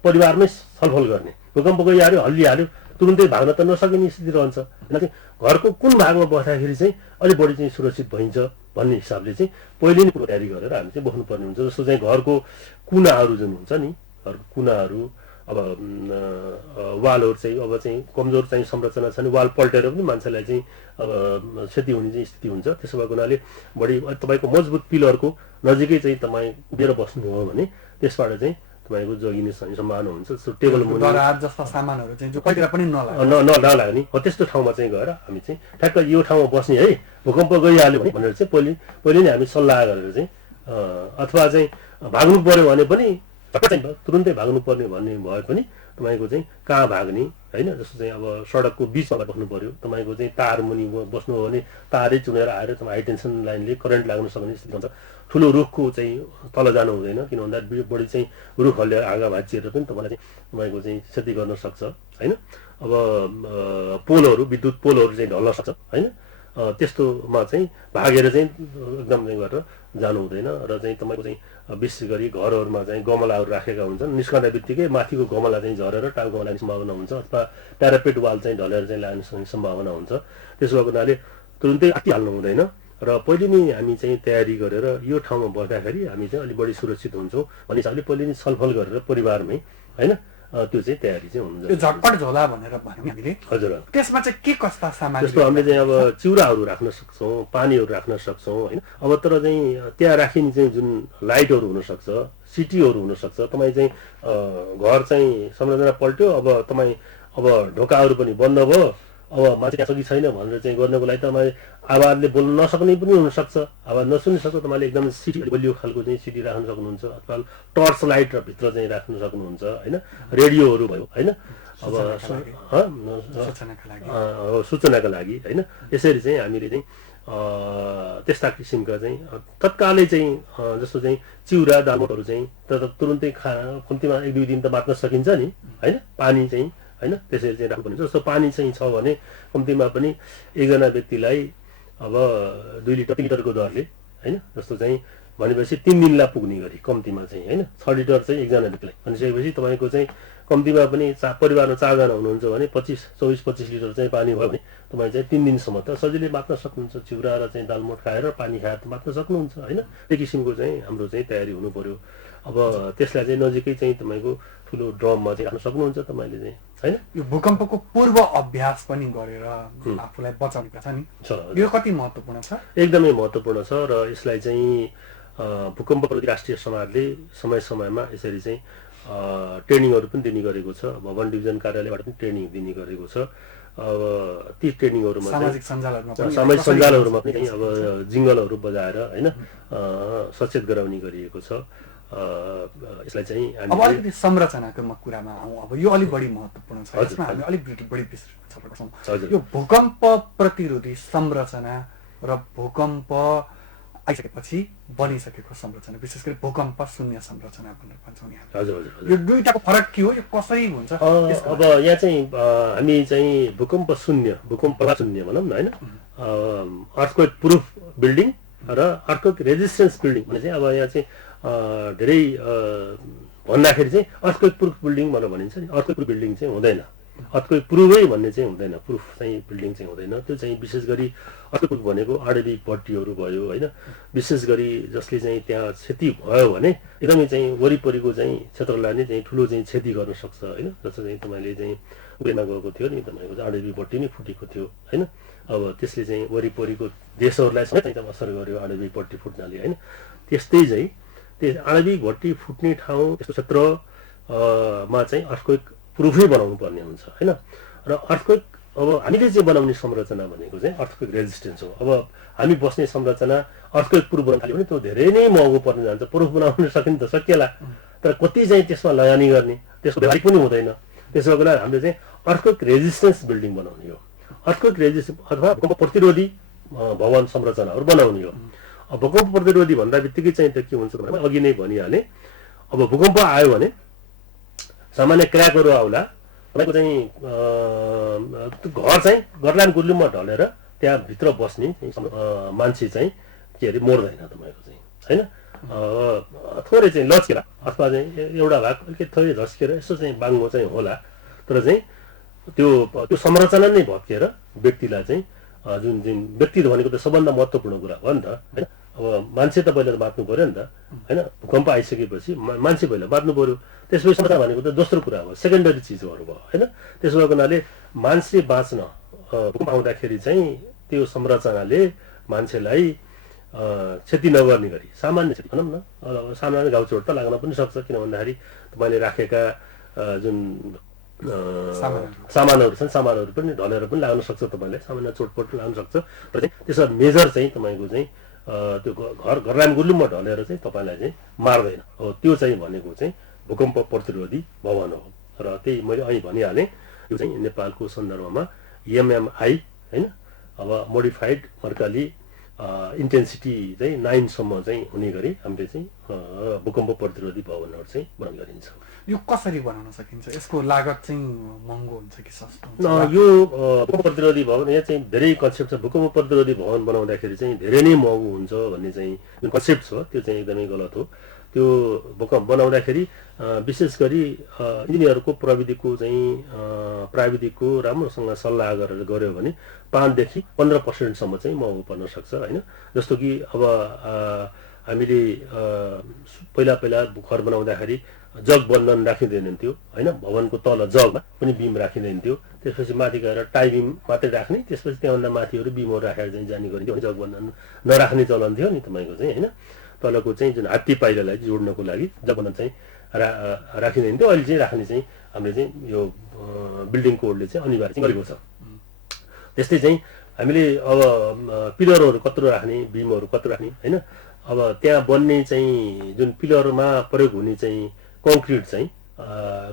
परिवारमै छलफल गर्ने। भूकम्प गइहाल्यो हल्लिहाल्यो तुरुन्तै भाग्न त नसकिने स्थिति रहन्छ। चाहिँ घरको कुन भागमा बस्दाखेरि चाहिँ अलिक बढी चाहिँ सुरक्षित भइन्छ भन्ने हिसाबले चाहिँ पहिले नै कुरो तयारी गरेर हामी चाहिँ बस्नुपर्ने हुन्छ। जस्तो चाहिँ घरको कुनाहरू जुन हुन्छ नि, घरको कुनाहरू अब वालहरू चाहिँ अब चाहिँ कमजोर चाहिँ संरचना छ नि, वाल पल्टेर पनि मान्छेलाई चाहिँ अब क्षति हुने चाहिँ स्थिति हुन्छ। त्यसो भएको हुनाले बढी तपाईँको मजबुत पिलरको नजिकै चाहिँ तपाईँ उभिएर बस्नु हो भने त्यसबाट चाहिँ तपाईँको जोगिने सम्भावना हुन्छ। टेबल जस्ता सामानहरू चाहिँ जो कहिलेर पनि नलाग्ने हो त्यस्तो ठाउँमा चाहिँ गएर हामी चाहिँ ठ्याक्क यो ठाउँमा बस्ने है, भूकम्प गइहाल्यो भनेर चाहिँ पहिले नै हामी सल्लाह गरेर चाहिँ अथवा चाहिँ भाग्नु पर्यो भने पनि तुरुन्तै भाग्नु पर्ने भन्ने भए पनि तपाईँको चाहिँ कहाँ भाग्ने होइन। जस्तो चाहिँ अब सडकको बिचमा बस्नु पर्यो, तपाईँको चाहिँ तार मुनि बस्नु हो भने तारै चुनेर आएर तपाईँ हाई टेन्सन लाइनले करेन्ट लाग्न सक्ने स्थिति हुन्छ। ठुलो रुखको चाहिँ तल जानु हुँदैन, किन भन्दा बढी चाहिँ रुख हल्लिएर आँगा भाँचिएर पनि तपाईँलाई चाहिँ तपाईँको चाहिँ क्षति गर्न सक्छ होइन। अब पोलहरू विद्युत पोलहरू चाहिँ ढल्न सक्छ होइन। त्यस्तोमा चाहिँ भागेर चाहिँ एकदम चाहिँ गरेर जानु हुँदैन। र चाहिँ तपाईँको चाहिँ विशेष गरी घरहरूमा चाहिँ गमलाहरू राखेका हुन्छन्, निस्कँदा बित्तिकै माथिको गमला चाहिँ झरेर टाउको लाग्ने सम्भावना हुन्छ अथवा प्यारापेट वाल चाहिँ ढलेर चाहिँ लाग्ने सम्भावना हुन्छ। त्यसो भएको हुनाले तुरुन्तै आत्तिहाल्नु हुँदैन र पहिले नै हामी चाहिँ तयारी गरेर यो ठाउँमा बस्दाखेरि हामी चाहिँ अलिक बढी सुरक्षित हुन्छौँ भन्ने हिसाबले पहिले नै छलफल गरेर परिवारमै होइन त्यो चाहिँ तयारी चाहिँ हुनु यो झटपट झोला भनेर भन्यौँ हामीले। हजुर त्यसमा चाहिँ के कस्ता सामान जस्तो हामीले चाहिँ अब चिउराहरू राख्न सक्छौँ, पानीहरू राख्न सक्छौँ होइन। अब तर चाहिँ त्यहाँ राखिने चाहिँ जुन लाइटहरू हुनसक्छ, सिटीहरू हुनसक्छ। तपाईँ चाहिँ घर चाहिँ संरचना पल्ट्यो, अब तपाईँ अब ढोकाहरू पनि बन्द भयो, अब मान्छे त्यहाँ कि छैन भनेर चाहिँ गर्नको लागि तपाईँ आवाजले बोल्न नसक्ने पनि हुनसक्छ, आवाज नसुन्न सक्छ। तपाईँले एकदम सिटी बलियो खालको चाहिँ सिटी राख्न सक्नुहुन्छ, अथवा टर्च लाइट र भित्र चाहिँ राख्न सक्नुहुन्छ होइन। रेडियोहरू भयो होइन, अब सूचनाका लागि होइन। यसरी चाहिँ हामीले चाहिँ त्यस्ता किसिमका चाहिँ तत्कालै चाहिँ जस्तो चाहिँ चिउरा दालमोटहरू चाहिँ तुरुन्तै कम्तीमा 1-2 दिन त बाँच्न सकिन्छ नि होइन। पानी चाहिँ होइन त्यसरी चाहिँ राख्नुपर्ने। जस्तो पानी चाहिँ छ भने कम्तीमा पनि एकजना व्यक्तिलाई अब 2 लिटर 3 लिटरको दरले होइन, जस्तो चाहिँ भनेपछि 3 दिनलाई पुग्ने गरी कम्तीमा चाहिँ होइन 6 लिटर चाहिँ एकजना व्यक्तिलाई भनिसकेपछि तपाईँको चाहिँ कम्तीमा पनि परिवारमा 4 जना हुनुहुन्छ भने 24-25 लिटर चाहिँ पानी भयो भने तपाईँ चाहिँ 3 दिनसम्म त सजिलै बाँच्न सक्नुहुन्छ। चिउरा र चाहिँ दालमोट खाएर पानी खाएर त बाँच्न सक्नुहुन्छ होइन। त्यो किसिमको चाहिँ हाम्रो चाहिँ तयारी हुनु पर्यो। अब त्यसलाई चाहिँ नजिकै चाहिँ तपाईँको ठुलो ड्रममा चाहिँ राख्न सक्नुहुन्छ तपाईँले चाहिँ होइन। यो भूकम्पको पूर्व अभ्यास पनि गरेर आफूलाई बचाउनुको छ नि, यो कति महत्त्वपूर्ण छ? एकदमै महत्त्वपूर्ण छ र यसलाई चाहिँ भूकम्प प्रति राष्ट्रिय समाजले समय समयमा यसरी चाहिँ ट्रेनिङहरू पनि दिने गरेको छ। अब वन डिभिजन कार्यालयबाट पनि ट्रेनिङ दिने गरेको छ। अब ती ट्रेनिङहरूमा सामाजिक सञ्जालहरूमा पनि अब जिङ्गलहरू बजाएर होइन सचेत गराउने गरिएको छ। यसलाई चाहिँ अब अलिकति संरचनाको कुरामा आउँ। अब यो अलिक बढी महत्त्वपूर्ण छ, यसमा हामी अलिक बढी विस्तृत छौँ। यो भूकम्प प्रतिरोधी संरचना र भूकम्प आइसकेपछि बनिसकेको संरचना, विशेष गरी भूकम्प शून्य संरचना भनेर भन्छौँ यहाँ। हजुर यो दुईटाको फरक के हो, यो कसरी हुन्छ? अब यहाँ चाहिँ हामी चाहिँ भूकम्प शून्य भनौँ न होइन, अर्थक्वेक प्रुफ बिल्डिङ र अर्थक्वेक रेजिस्टेन्स बिल्डिङ भने चाहिँ अब यहाँ चाहिँ धेरै भन्दाखेरि चाहिँ अर्थक्वेक प्रुफ बिल्डिङ भनेर भनिन्छ नि। अर्थक्वेक प्रुफ बिल्डिङ चाहिँ हुँदैन, अर्थक्वेक प्रुफै भन्ने चाहिँ हुँदैन, प्रुफ चाहिँ बिल्डिङ चाहिँ हुँदैन। त्यो चाहिँ विशेष गरी अर्थक्वेक भनेको आणविक भट्टीहरू भयो होइन, विशेष गरी जसले चाहिँ त्यहाँ क्षति भयो भने एकदमै चाहिँ वरिपरिको चाहिँ क्षेत्रलाई नै चाहिँ ठुलो चाहिँ क्षति गर्न सक्छ होइन। जस्तो चाहिँ तपाईँले चाहिँ उयोमा गएको थियो नि, तपाईँको चाहिँ आणविक भट्टी नै फुटेको थियो होइन। अब त्यसले चाहिँ वरिपरिको देशहरूलाई समेत असर गर्यो आणविक भट्टी फुट्नाले होइन। त्यस्तै चाहिँ त्यो आणविक भट्टी फुट्ने ठाउँ त्यस्तो क्षेत्रमा चाहिँ अर्थक्वेक प्रुफै बनाउनु पर्ने हुन्छ होइन। र अर्थक्वेक अब हामीले चाहिँ बनाउने संरचना भनेको चाहिँ अर्थक्वेक रेजिस्टेन्स हो। अब हामी बस्ने संरचना अर्थक्वेक प्रुफ बनाउनु थाल्यो भने त्यो धेरै नै महँगो पर्न जान्छ। प्रुफ बनाउन सकिन्छ सकिएला, तर कति चाहिँ त्यसमा लगानी गर्ने, त्यसको व्यावहारिक पनि हुँदैन। त्यसो बेला हामीले चाहिँ अर्थक्वेक रेजिस्टेन्स बिल्डिङ बनाउने हो, अर्थक्वेक रेजिस्टेन्स अथवा भूकम्प प्रतिरोधी भवन संरचनाहरू बनाउने हो। अब भूकम्प प्रतिरोधी भन्दा बित्तिकै चाहिँ त्यो के हुन्छ भने अघि नै भनिहालेँ, अब भूकम्प आयो भने सामान्य क्र्याकहरू आउला, तपाईँको चाहिँ घर चाहिँ गर्लाम गुर्लुममा ढलेर त्यहाँ भित्र बस्ने मान्छे चाहिँ के अरे मर्दैन तपाईँको चाहिँ होइन। थोरै चाहिँ लच्केर अथवा चाहिँ एउटा भाग अलिकति थोरै झस्केर यसो चाहिँ बाङ्गो चाहिँ होला, तर चाहिँ त्यो संरचना नै भत्किएर व्यक्तिलाई चाहिँ जुन व्यक्ति भनेको त सबभन्दा महत्त्वपूर्ण कुरा हो नि त होइन। अब मान्छे त पहिला त बाँच्नु पऱ्यो नि त होइन। भूकम्प आइसकेपछि मान्छे पहिला बाँच्नु पऱ्यो, त्यसपछि संरचना भनेको त दोस्रो कुरा हो, सेकेन्डरी चिजहरू भयो होइन। त्यसो भएको हुनाले मान्छे बाँच्न भूकम्प आउँदाखेरि चाहिँ त्यो संरचनाले मान्छेलाई क्षति नगर्ने गरी सामान्य क्षति भनौँ न, सामान्य घाउ चोट त लाग्न पनि सक्छ, किन भन्दाखेरि तपाईँले राखेका जुन सामानहरू छन् सामानहरू पनि ढलेर पनि लाग्न सक्छ, तपाईँलाई सामान्य चोटपट पनि लाग्न सक्छ। तर चाहिँ त्यसमा मेजर चाहिँ तपाईँको चाहिँ त्यो घरलाम गुल्लुममा ढलेर चाहिँ तपाईँलाई चाहिँ मार्दैन हो। त्यो चाहिँ भनेको चाहिँ भूकम्प प्रतिरोधी भवन हो। र त्यही मैले अहिले भनिहालेँ, यो चाहिँ नेपालको सन्दर्भमा एमएमआई होइन, अब मोडिफाइड मर्काली इन्टेन्सिटी चाहिँ 9 सम्म चाहिँ हुने गरी हामीले चाहिँ भूकम्प प्रतिरोधी भवनहरू चाहिँ बनाउने गरिन्छ। यो कसरी बनाउन सकिन्छ? यसको लागत चाहिँ महँगो हुन्छ कि सस्तो हुन्छ? यो भूकम्प प्रतिरोधी भवन यहाँ चाहिँ धेरै कन्सेप्ट छ। भूकम्प प्रतिरोधी भवन बनाउँदाखेरि चाहिँ धेरै नै महँगो हुन्छ भन्ने चाहिँ जुन कन्सेप्ट छ त्यो चाहिँ एकदमै गलत हो। त्यो भूकम्प बनाउँदाखेरि विशेष गरी इन्जिनियरको प्राविधिकको राम्रोसँग सल्लाह गरेर गऱ्यो भने 5 देखि 15% चाहिँ महँगो पर्न सक्छ हैन। जस्तो कि अब हामीले पहिला घर बनाउँदाखेरि जग बन्धन राखिँदैन थियो हैन। भवनको तल जगमा पनि बिम राखिँदैन थियो। त्यसपछि माथि गएर टाई बिम मात्रै राख्ने, त्यसपछि त्यहाँभन्दा माथिहरू बिमहरू राखेर चाहिँ जाने गरिन्थ्यो। जग बन्धन नराख्ने चलन थियो नि तपाईँको चाहिँ हैन। तलको चाहिँ जुन हात्ती पाइलालाई जोड्नको लागि जग बन्धन चाहिँ राखिँदैन थियो। अहिले चाहिँ राख्ने चाहिँ हामीले चाहिँ यो बिल्डिङ कोडले चाहिँ अनिवार्य चाहिँ गरेको छ। त्यस्तै चाहिँ हामीले अब पिलरहरू कत्रो राख्ने, बिमहरू कत्रो राख्ने हैन। अब त्यहाँ बन्ने चाहिँ जुन पिलरमा प्रयोग हुने चाहिँ कङ्क्रिट चाहिँ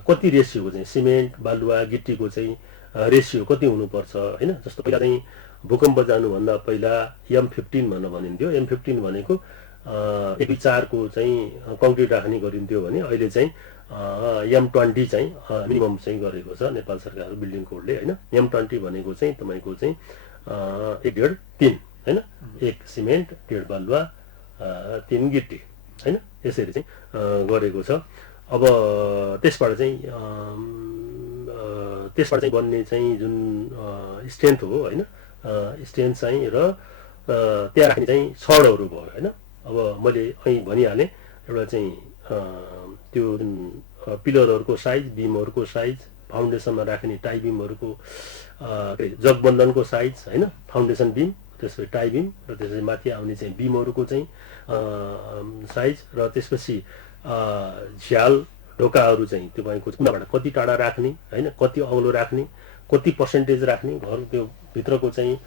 कति रेसियोको चाहिँ सिमेन्ट बालुवा गिट्टीको चाहिँ रेसियो कति हुनुपर्छ हैन। जस्तो पहिला चाहिँ भूकम्प जानुभन्दा पहिला M15 भनेर भनिन्थ्यो। M15 भनेको 1/4 को चाहिँ कङ्क्रिट राख्ने गरिन्थ्यो भने अहिले चाहिँ M20 चाहिँ मिनिमम चाहिँ गरेको छ नेपाल सरकार बिल्डिङ कोडले हैन। M20 भनेको चाहिँ तपाईँको चाहिँ 1.5 3 हैन। 1 सिमेन्ट 1.5 बालुवा 3 गिट्टी हैन, यसरी चाहिँ गरेको छ। अब त्यसबाट चाहिँ बन्ने चाहिँ जुन स्ट्रेन्थ हो हैन, स्ट्रेन्थ चाहिँ र त्यहाँ राख्ने चाहिँ छडहरू भयो हैन। अब मैले અહીં भनिहालेँ एउटा चाहिँ त्यो जुन पिलरहरूको साइज, बिमहरूको साइज, फाउन्डेसनमा राख्ने टाई बिमहरूको जगबन्धनको साइज हैन, फाउन्डेसन बिम, त्यसपछि टाई बिम र त्यसपछि माथि आउने चाहिँ बिमहरूको चाहिँ साइज र त्यसपछि झ्याल ढोकाहरू चाहिँ तपाईँको कुनाबाट कति टाढा राख्ने हैन, कति अग्लो राख्ने, कति पर्सेन्टेज राख्ने, घर त्यो भित्रको चाहिँ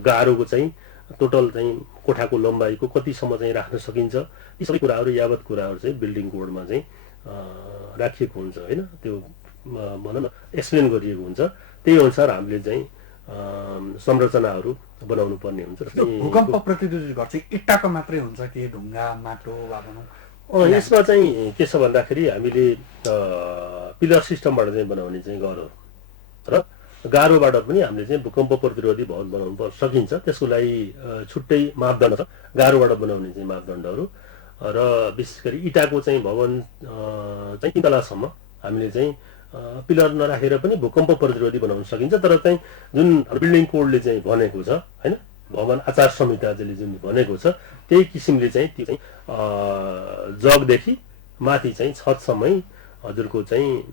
गारोको चाहिँ टोटल चाहिँ कोठाको लम्बाइको कतिसम्म चाहिँ राख्न सकिन्छ, यी सबै कुराहरू यावत कुराहरू चाहिँ बिल्डिङ कोडमा चाहिँ राखिएको हुन्छ हैन। त्यो भनौँ न एक्सप्लेन गरिएको हुन्छ। त्यही अनुसार हामीले चाहिँ संरचनाहरू बनाउनु पर्ने हुन्छ। भूकम्प प्रतिरोधी घर चाहिँ इट्टाको मात्रै हुन्छ कि ढुङ्गा माटो वा भनौँ? यसमा चाहिँ के छ भन्दाखेरि हामीले पिलर सिस्टमबाट चाहिँ बनाउने चाहिँ घर हो र गारोबाट पनि हामीले चाहिँ भूकम्प प्रतिरोधी भवन बनाउनु सकिन्छ। त्यसको लागि छुट्टै मापदण्ड छ, गारोबाट बनाउने चाहिँ मापदण्डहरू। र विशेष गरी इटाको चाहिँ भवन चाहिँ 3 तलासम्म हामीले चाहिँ पिलर नराखेर पनि भूकम्प प्रतिरोधी बनाउन सकिन्छ। तर चाहिँ जुन बिल्डिङ कोडले चाहिँ भनेको छ हैन, भवन आचार संहिताले जुन भनेको छ त्यही किसिमले चाहिँ त्यो चाहिँ जगदेखि माथि चाहिँ छतसम्मै हजुरको चाहिँ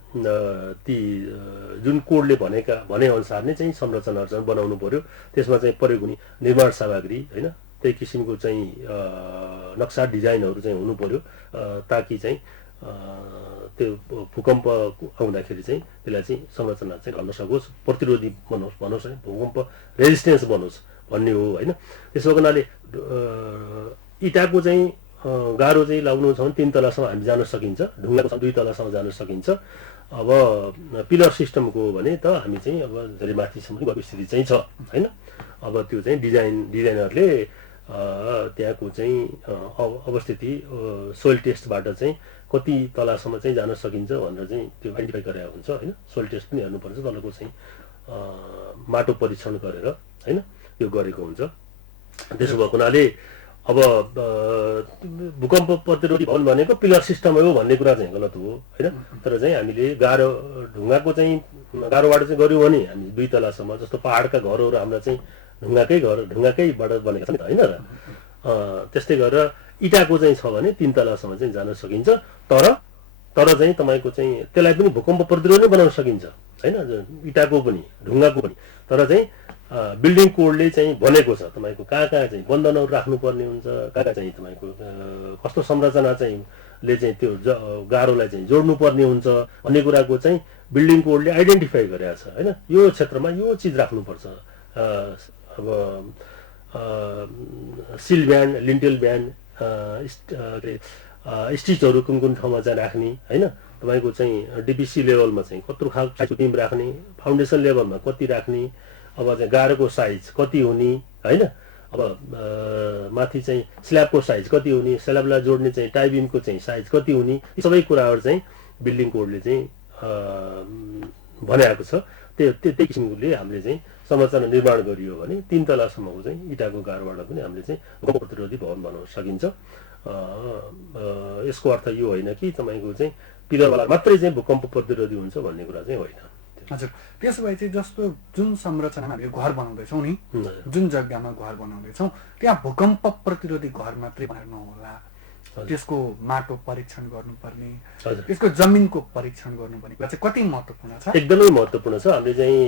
ती जुन कोडले भने अनुसार नै चाहिँ संरचनाहरू चाहिँ बनाउनु पर्यो। त्यसमा चाहिँ प्रयोग हुने निर्माण सामग्री हैन, त्यही किसिमको चाहिँ नक्सा डिजाइनहरू चाहिँ हुनु पर्यो ताकि चाहिँ त्यो भूकम्प आउँदाखेरि चाहिँ त्यसलाई चाहिँ संरचना चाहिँ गर्न सकोस्, प्रतिरोधी बनोस् है, भूकम्प रेजिस्टेन्स बनोस् भन्ने हो हैन। त्यसो हुनाले इटाको चाहिँ गारो चाहिँ लाउनु छ भने 3 तलासम्म हामी जान सकिन्छ, ढुङ्गाको 2 तलासम्म जान सकिन्छ। अब पिलर सिस्टमको हो भने त हामी चाहिँ अब धेरै माथिसम्म गएको स्थिति चाहिँ छ हैन। अब त्यो चाहिँ डिजाइनरले त्यहाँको चाहिँ अवस्थिति सोइल टेस्टबाट चाहिँ कति तलासम्म चाहिँ जान सकिन्छ भनेर चाहिँ त्यो आइडेन्टिफाई गरेको हुन्छ हैन। सोइल टेस्ट पनि हेर्नुपर्छ, तलको चाहिँ माटो परीक्षण गरेर हैन त्यो गरेको हुन्छ। त्यसो भएको हुनाले अब भूकम्प प्रतिरोधी भवन भनेको पिलर सिस्टम हो भन्ने कुरा चाहिँ गलत हो हैन। तर चाहिँ हामीले गारो ढुङ्गाको चाहिँ गारोबाट चाहिँ गऱ्यौँ भने हामी 2 तलासम्म, जस्तो पहाडका घरहरू हाम्रा चाहिँ ढुङ्गाकैबाट बनेका छन् हैन र त्यस्तै गरेर इटाको चाहिँ छ भने 3 तलासम्म चाहिँ जान सकिन्छ। तर चाहिँ तपाईँको चाहिँ त्यसलाई पनि भूकम्प प्रतिरोधी बनाउन सकिन्छ हैन, इटाको पनि ढुङ्गाको पनि। तर चाहिँ बिल्डिङ कोडले चाहिँ भनेको छ तपाईँको कहाँ चाहिँ बन्धनहरू राख्नुपर्ने हुन्छ, कहाँ चाहिँ तपाईँको कस्तो संरचना चाहिँ ले चाहिँ त्यो गारोलाई चाहिँ जोड्नु पर्ने हुन्छ भन्ने कुराको चाहिँ बिल्डिङ कोडले आइडेन्टिफाई गरेको छ हैन। यो क्षेत्रमा यो चिज राख्नुपर्छ। अब सिल ब्यान्ड, लिन्टेल ब्यान्ड, स्टिचहरू कुन ठाउँमा चाहिँ राख्ने हैन, तपाईँको चाहिँ डिबिसी लेभलमा चाहिँ कत्रो खालको बिम राख्ने, फाउन्डेसन लेभलमा कति राख्ने, अब चाहिँ गारोको साइज कति हुने हैन, अब माथि चाहिँ स्ल्याबको साइज कति हुने, स्ल्याबलाई जोड्ने चाहिँ टाई बिमको चाहिँ साइज कति हुने, यी सबै कुराहरू चाहिँ बिल्डिङ कोडले चाहिँ भनेको छ। त्यही किसिमले हामीले चाहिँ संरचना निर्माण गरियो भने 3 तलासम्मको चाहिँ इटाको गारोबाट पनि हामीले चाहिँ भूकम्प प्रतिरोधी भवन बनाउन सकिन्छ। यसको अर्थ यो होइन कि तपाईँको चाहिँ पिलरवाला मात्रै चाहिँ भूकम्प प्रतिरोधी हुन्छ भन्ने कुरा चाहिँ होइन। हजुर, त्यसो भए चाहिँ जस्तो जुन संरचनामा हामीले घर बनाउँदैछौँ नि, जुन जग्गामा घर बनाउँदैछौँ त्यहाँ भूकम्प प्रतिरोधी घर मात्रै बनाएर नहोला, त्यसको माटो परीक्षण गर्नुपर्ने, त्यसको जमिनको परीक्षण गर्नुपर्ने कुरा चाहिँ कति महत्त्वपूर्ण छ? एकदमै महत्त्वपूर्ण छ। हामीले चाहिँ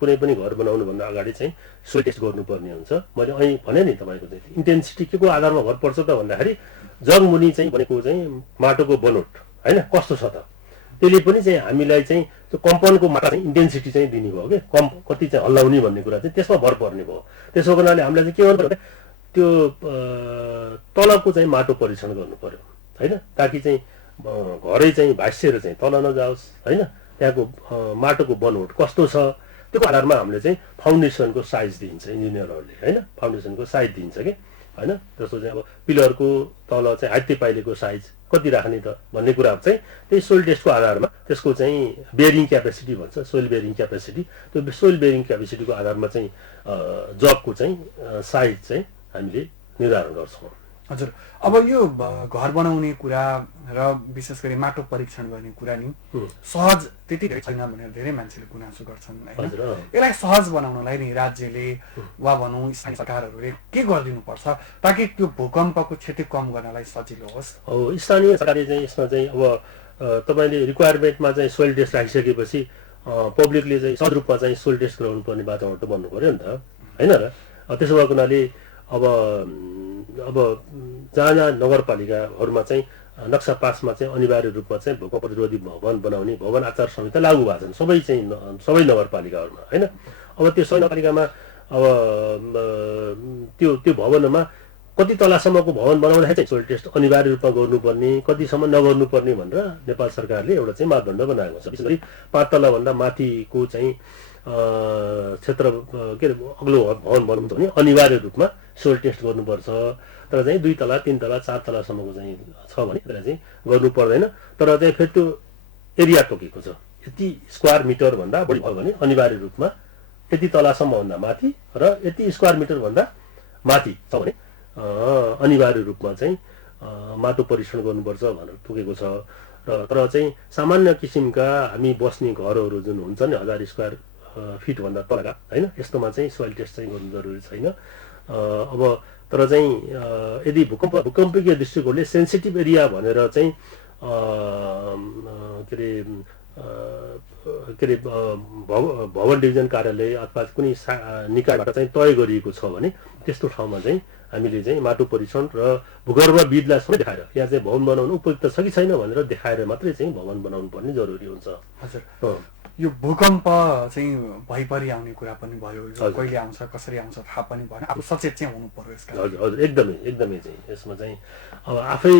कुनै पनि घर बनाउनुभन्दा अगाडि चाहिँ सोइल टेस्ट गर्नुपर्ने हुन्छ। मैले अहिले भने नि तपाईँको चाहिँ इन्टेन्सिटी के को आधारमा घर पर्छ त भन्दाखेरि जगमुनि चाहिँ भनेको चाहिँ माटोको बनोट होइन कस्तो छ त, त्यसले पनि चाहिँ हामीलाई चाहिँ त्यो कम्पनको मात्रा चाहिँ इन्टेन्सिटी चाहिँ दिने भयो कि कति चाहिँ हल्लाउने भन्ने कुरा चाहिँ त्यसमा भर पर्ने भयो। त्यसो हुनाले हामीलाई चाहिँ के गर्नु पर्यो, त्यो तलको चाहिँ माटो परीक्षण गर्नु पर्यो होइन, ताकि चाहिँ घरै चाहिँ भाँसिएर चाहिँ तल नजाओस् होइन। त्यहाँको माटोको बनोट कस्तो छ त्यो आधारमा हामीले चाहिँ फाउन्डेसनको साइज दिन्छ इन्जिनियरहरूले होइन, फाउन्डेसनको साइज दिन्छ कि होइन। जस्तो चाहिँ अब पिलरको तल चाहिँ हात्ती पाइलेको साइज कति राख्ने त भन्ने कुरा चाहिँ त्यही सोइल टेस्टको आधारमा त्यसको चाहिँ बेयरिङ क्यापेसिटी भन्छ, सोइल बेयरिङ क्यापेसिटी, त्यो सोइल बेयरिङ क्यापेसिटीको आधारमा चाहिँ जगको चाहिँ साइज चाहिँ हामीले निर्धारण गर्छौँ। हजुर, अब यो घर बनाउने कुरा र विशेष गरी माटो परीक्षण गर्ने कुरा नि सहज त्यति धेरै छैन भनेर धेरै मान्छेले गुनासो गर्छन् होइन। यसलाई सहज बनाउनलाई नि राज्यले वा भनौँ स्थानीय सरकारहरूले के गरिदिनु पर्छ ताकि त्यो भूकम्पको क्षति कम गर्नलाई सजिलो होस्? स्थानीय सरकारले चाहिँ यसमा चाहिँ अब तपाईँले रिक्वायरमेन्टमा चाहिँ सोइल टेस्ट राखिसकेपछि पब्लिकले चाहिँ सहज रूपमा चाहिँ सोइल टेस्ट गराउनु पर्ने वातावरण त बन्नु पऱ्यो नि त होइन र। त्यसो भएको हुनाले अब जहाँ जहाँ नगरपालिकाहरूमा चाहिँ नक्सा पासमा चाहिँ अनिवार्य रूपमा चाहिँ भूकम्प प्रतिरोधी भवन बनाउने भवन आचार संहिता लागू भएको छन् सबै नगरपालिकाहरूमा होइन। अब त्यो सबै नगरपालिकामा अब त्यो भवनमा कति तलासम्मको भवन बनाउँदाखेरि चाहिँ सोइल टेस्ट अनिवार्य रूपमा गर्नुपर्ने कतिसम्म नगर्नुपर्ने भनेर नेपाल सरकारले एउटा चाहिँ मापदण्ड बनाएको छ। विशेष गरी 5 तलाभन्दा माथिको चाहिँ क्षेत्र के अरे अग्लो भवन बनाउनु भने अनिवार्य रूपमा सोइल टेस्ट गर्नुपर्छ। तर चाहिँ 2 तला 3 तला 4 तलासम्मको चाहिँ छ भने त्यसलाई चाहिँ गर्नु पर्दैन। तर चाहिँ फेरि त्यो एरिया तोकेको छ, यति स्क्वायर मिटर भन्दा बढी भयो भने अनिवार्य रूपमा यति तलासम्म भन्दा माथि र यति स्क्वायर मिटर भन्दा माथि छ भने अनिवार्य रूपमा चाहिँ माटो परीक्षण गर्नुपर्छ भनेर तोकेको छ। र तर चाहिँ सामान्य किसिमका हामी बस्ने घरहरू जुन हुन्छ नि 1000 स्क्वायर फिट भन्दा तलका होइन, यस्तोमा चाहिँ सोइल टेस्ट चाहिँ गर्नु जरुरी छैन। अब तर चाहिँ यदि भूकम्पीय दृष्टिकोणले सेन्सिटिभ एरिया भनेर चाहिँ के अरे भवन डिभिजन कार्यालय अथवा कुनै निकायबाट चाहिँ तय गरिएको छ भने त्यस्तो ठाउँमा चाहिँ हामीले चाहिँ माटो परीक्षण र भूगर्भविदलाई सबै देखाएर यहाँ चाहिँ भवन बनाउनु उपयुक्त छ कि छैन भनेर देखाएर मात्रै चाहिँ भवन बनाउनु पर्ने जरुरी हुन्छ। हजुर, यो भूकम्प चाहिँ भइपरि आउने कुरा पनि भयो, कहिले आउँछ कसरी आउँछ थाहा पनि भएन, आफू सचेत चाहिँ हुनु पर्यो यसका। हजुर हजुर, एकदमै चाहिँ यसमा चाहिँ अब आफै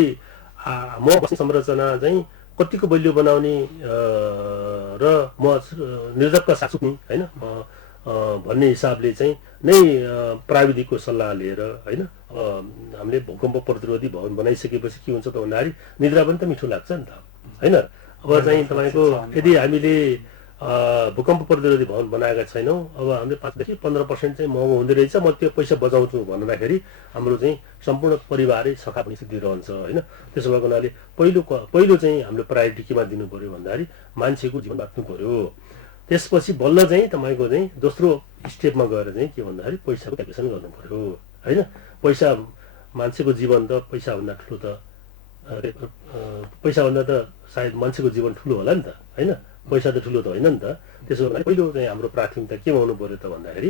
म बस्ने संरचना चाहिँ कतिको बलियो बनाउने र म निर्धक्क सासुक्ने होइन भन्ने हिसाबले चाहिँ नै प्राविधिकको सल्लाह लिएर होइन हामीले भूकम्प प्रतिरोधी भवन बनाइसकेपछि के हुन्छ त भन्दाखेरि निद्रा पनि त मिठो लाग्छ नि त होइन। अब चाहिँ तपाईँको यदि हामीले भूकम्प प्रतिरोधी भवन बनाएका छैनौँ, अब हामीले 5 देखि 15% चाहिँ महँगो हुँदै रहेछ, म त्यो पैसा बचाउँछु भन्दाखेरि हाम्रो चाहिँ सम्पूर्ण परिवारै सखा पनि स्थिति रहन्छ होइन। त्यसो भएको हुनाले पहिलो चाहिँ हाम्रो प्रायोरिटी केमा दिनु पर्यो भन्दाखेरि मान्छेको जीवन बाँच्नु पर्यो। त्यसपछि बल्ल चाहिँ तपाईँको चाहिँ दोस्रो स्टेपमा गएर चाहिँ के भन्दाखेरि पैसाको क्यालकुलेसन गर्नु पर्यो होइन। पैसा मान्छेको जीवन त पैसाभन्दा ठुलो त पैसाभन्दा त सायद मान्छेको जीवन ठुलो होला नि त होइन, पैसा त ठुलो त होइन नि त। त्यसो भए पहिलो चाहिँ हाम्रो प्राथमिकता के हुनु पर्यो त भन्दाखेरि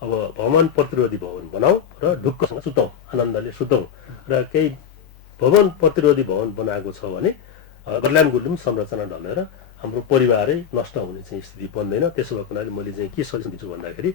अब भवन प्रतिरोधी भवन बनाऊ र ढुक्कसँग सुतौँ, आनन्दले सुतौँ। र केही भवन प्रतिरोधी भवन बनाएको छ भने गरलाम गुर्लुम संरचना ढलेर हाम्रो परिवारै नष्ट हुने चाहिँ स्थिति बन्दैन। त्यसो भएको हुनाले मैले चाहिँ के सजेसन दिन्छु भन्दाखेरि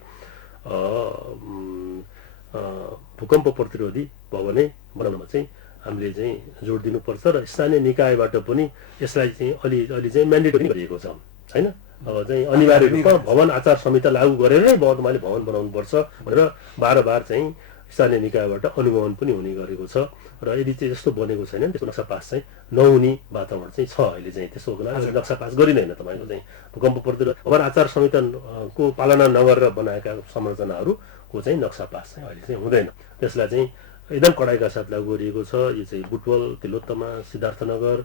भूकम्प प्रतिरोधी भवनै बनाउनमा चाहिँ हामीले चाहिँ जोड दिनुपर्छ र स्थानीय निकायबाट पनि यसलाई चाहिँ अलि चाहिँ म्यान्डेटरी गरिएको छ होइन। अब चाहिँ अनिवार्य रूपमा भवन आचार संहिता लागू गरेर नै तपाईँले भवन बनाउनुपर्छ भनेर बार चाहिँ स्थानीय निकायबाट अनुगमन पनि हुने गरेको छ। र यदि चाहिँ जस्तो बनेको छैन त्यसको नक्सा पास चाहिँ नहुने वातावरण चाहिँ छ अहिले चाहिँ। त्यसो हुनाले नक्सा पास गरिँदैन तपाईँको चाहिँ भूकम्प प्रतिरोध भवन आचार संहिताको पालना नगरेर बनाएका संरचनाहरूको चाहिँ नक्सा पास चाहिँ अहिले चाहिँ हुँदैन। त्यसलाई चाहिँ एकदम कडाइका साथ लागू गरिएको छ। यो चाहिँ बुटवल, तिलोत्तमा, सिद्धार्थनगर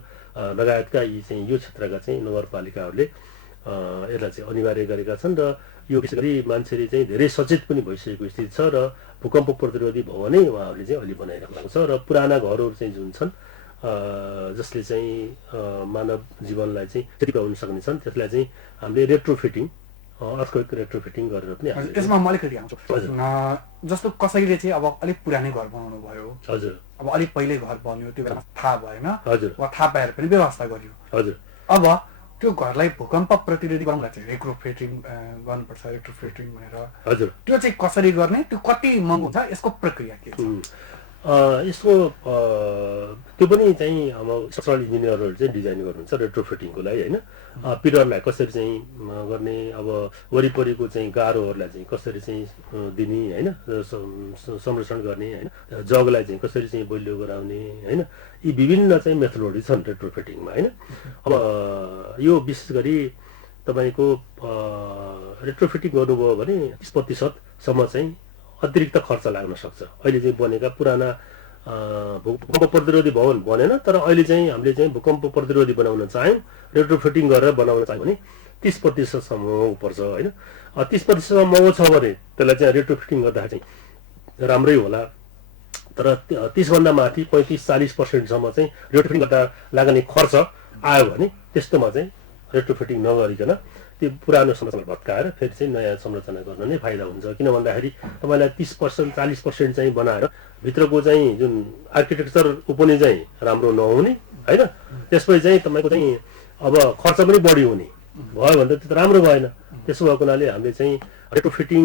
लगायतका यी चाहिँ यो क्षेत्रका चाहिँ नगरपालिकाहरूले यसलाई चाहिँ अनिवार्य गरेका छन् र यो विशेष गरी मान्छेले चाहिँ धेरै सचेत पनि भइसकेको स्थिति छ र भूकम्प प्रतिरोधी भवनै उहाँहरूले चाहिँ अहिले बनाइराख्नु भएको छ र पुराना घरहरू चाहिँ जुन छन् जसले चाहिँ मानव जीवनलाई चाहिँ क्षति पुर्याउन सक्ने छन् त्यसलाई चाहिँ हामीले रेट्रोफिटिङ अर्थक्वेक रेट्रोफिटिङ गरेर पनि त्यसमा म अलिकति आउँछु। जस्तो कसैले चाहिँ अब अलिक पुरानै घर बनाउनु भयो, हजुर, अब अलिक पहिले घर बन्यो, त्यो बेला थाहा भएन, हजुर, वा थाहा पाएर पनि व्यवस्था गरियो, हजुर, अब त्यो घरलाई भूकम्प प्रतिरोधी बनाउनलाई चाहिँ रेट्रोफिटिङ गर्नुपर्छ, रेट्रोफिटिङ भनेर, हजुर, त्यो चाहिँ कसरी गर्ने, त्यो कति महँगो हुन्छ, यसको प्रक्रिया के छ? यसको त्यो पनि चाहिँ अब स्ट्रक्चरल इन्जिनियरहरू चाहिँ डिजाइन गर्नुहुन्छ रेट्रोफिटिङको लागि होइन। पिलरलाई कसरी चाहिँ गर्ने, अब वरिपरिको चाहिँ गाह्रोहरूलाई चाहिँ कसरी चाहिँ दिने होइन, संरक्षण गर्ने होइन, जगलाई चाहिँ कसरी चाहिँ बलियो गराउने होइन, यी विभिन्न चाहिँ मेथडहरू छन् रेट्रोफिटिङमा होइन। अब यो विशेष गरी तपाईँको रेट्रोफिटिङ गर्नुभयो भने 30% चाहिँ अतिरिक्त खर्च लाग्न सक्छ। अहिले चाहिँ बनेका पुराना भूकम्प प्रतिरोधी भवन बनेन, तर अहिले चाहिँ हामीले चाहिँ भूकम्प प्रतिरोधी बनाउन चाह्यौँ, रेट्रोफिटिङ गरेर बनाउन चाह्यौँ भने 30% महँगो पर्छ होइन। 30% महँगो छ भने त्यसलाई चाहिँ रेट्रोफिटिङ गर्दाखेरि चाहिँ राम्रै होला, तर 30भन्दा माथि 35-40% चाहिँ रेट्रोफिटिङ गर्दा लाग्ने खर्च आयो भने त्यस्तोमा चाहिँ रेट्रोफिटिङ नगरिकन त्यो पुरानो संरचना भत्काएर फेरि चाहिँ नयाँ संरचना गर्न नै फाइदा हुन्छ। किन भन्दाखेरि तपाईँलाई 30%-40% चाहिँ बनाएर भित्रको चाहिँ जुन आर्किटेक्चर पनि चाहिँ राम्रो नहुने होइन, त्यसपछि चाहिँ तपाईँको चाहिँ अब खर्च पनि बढी हुने भयो भने त त्यो त राम्रो भएन। त्यसो भएको हुनाले हामीले चाहिँ रेट्रोफिटिङ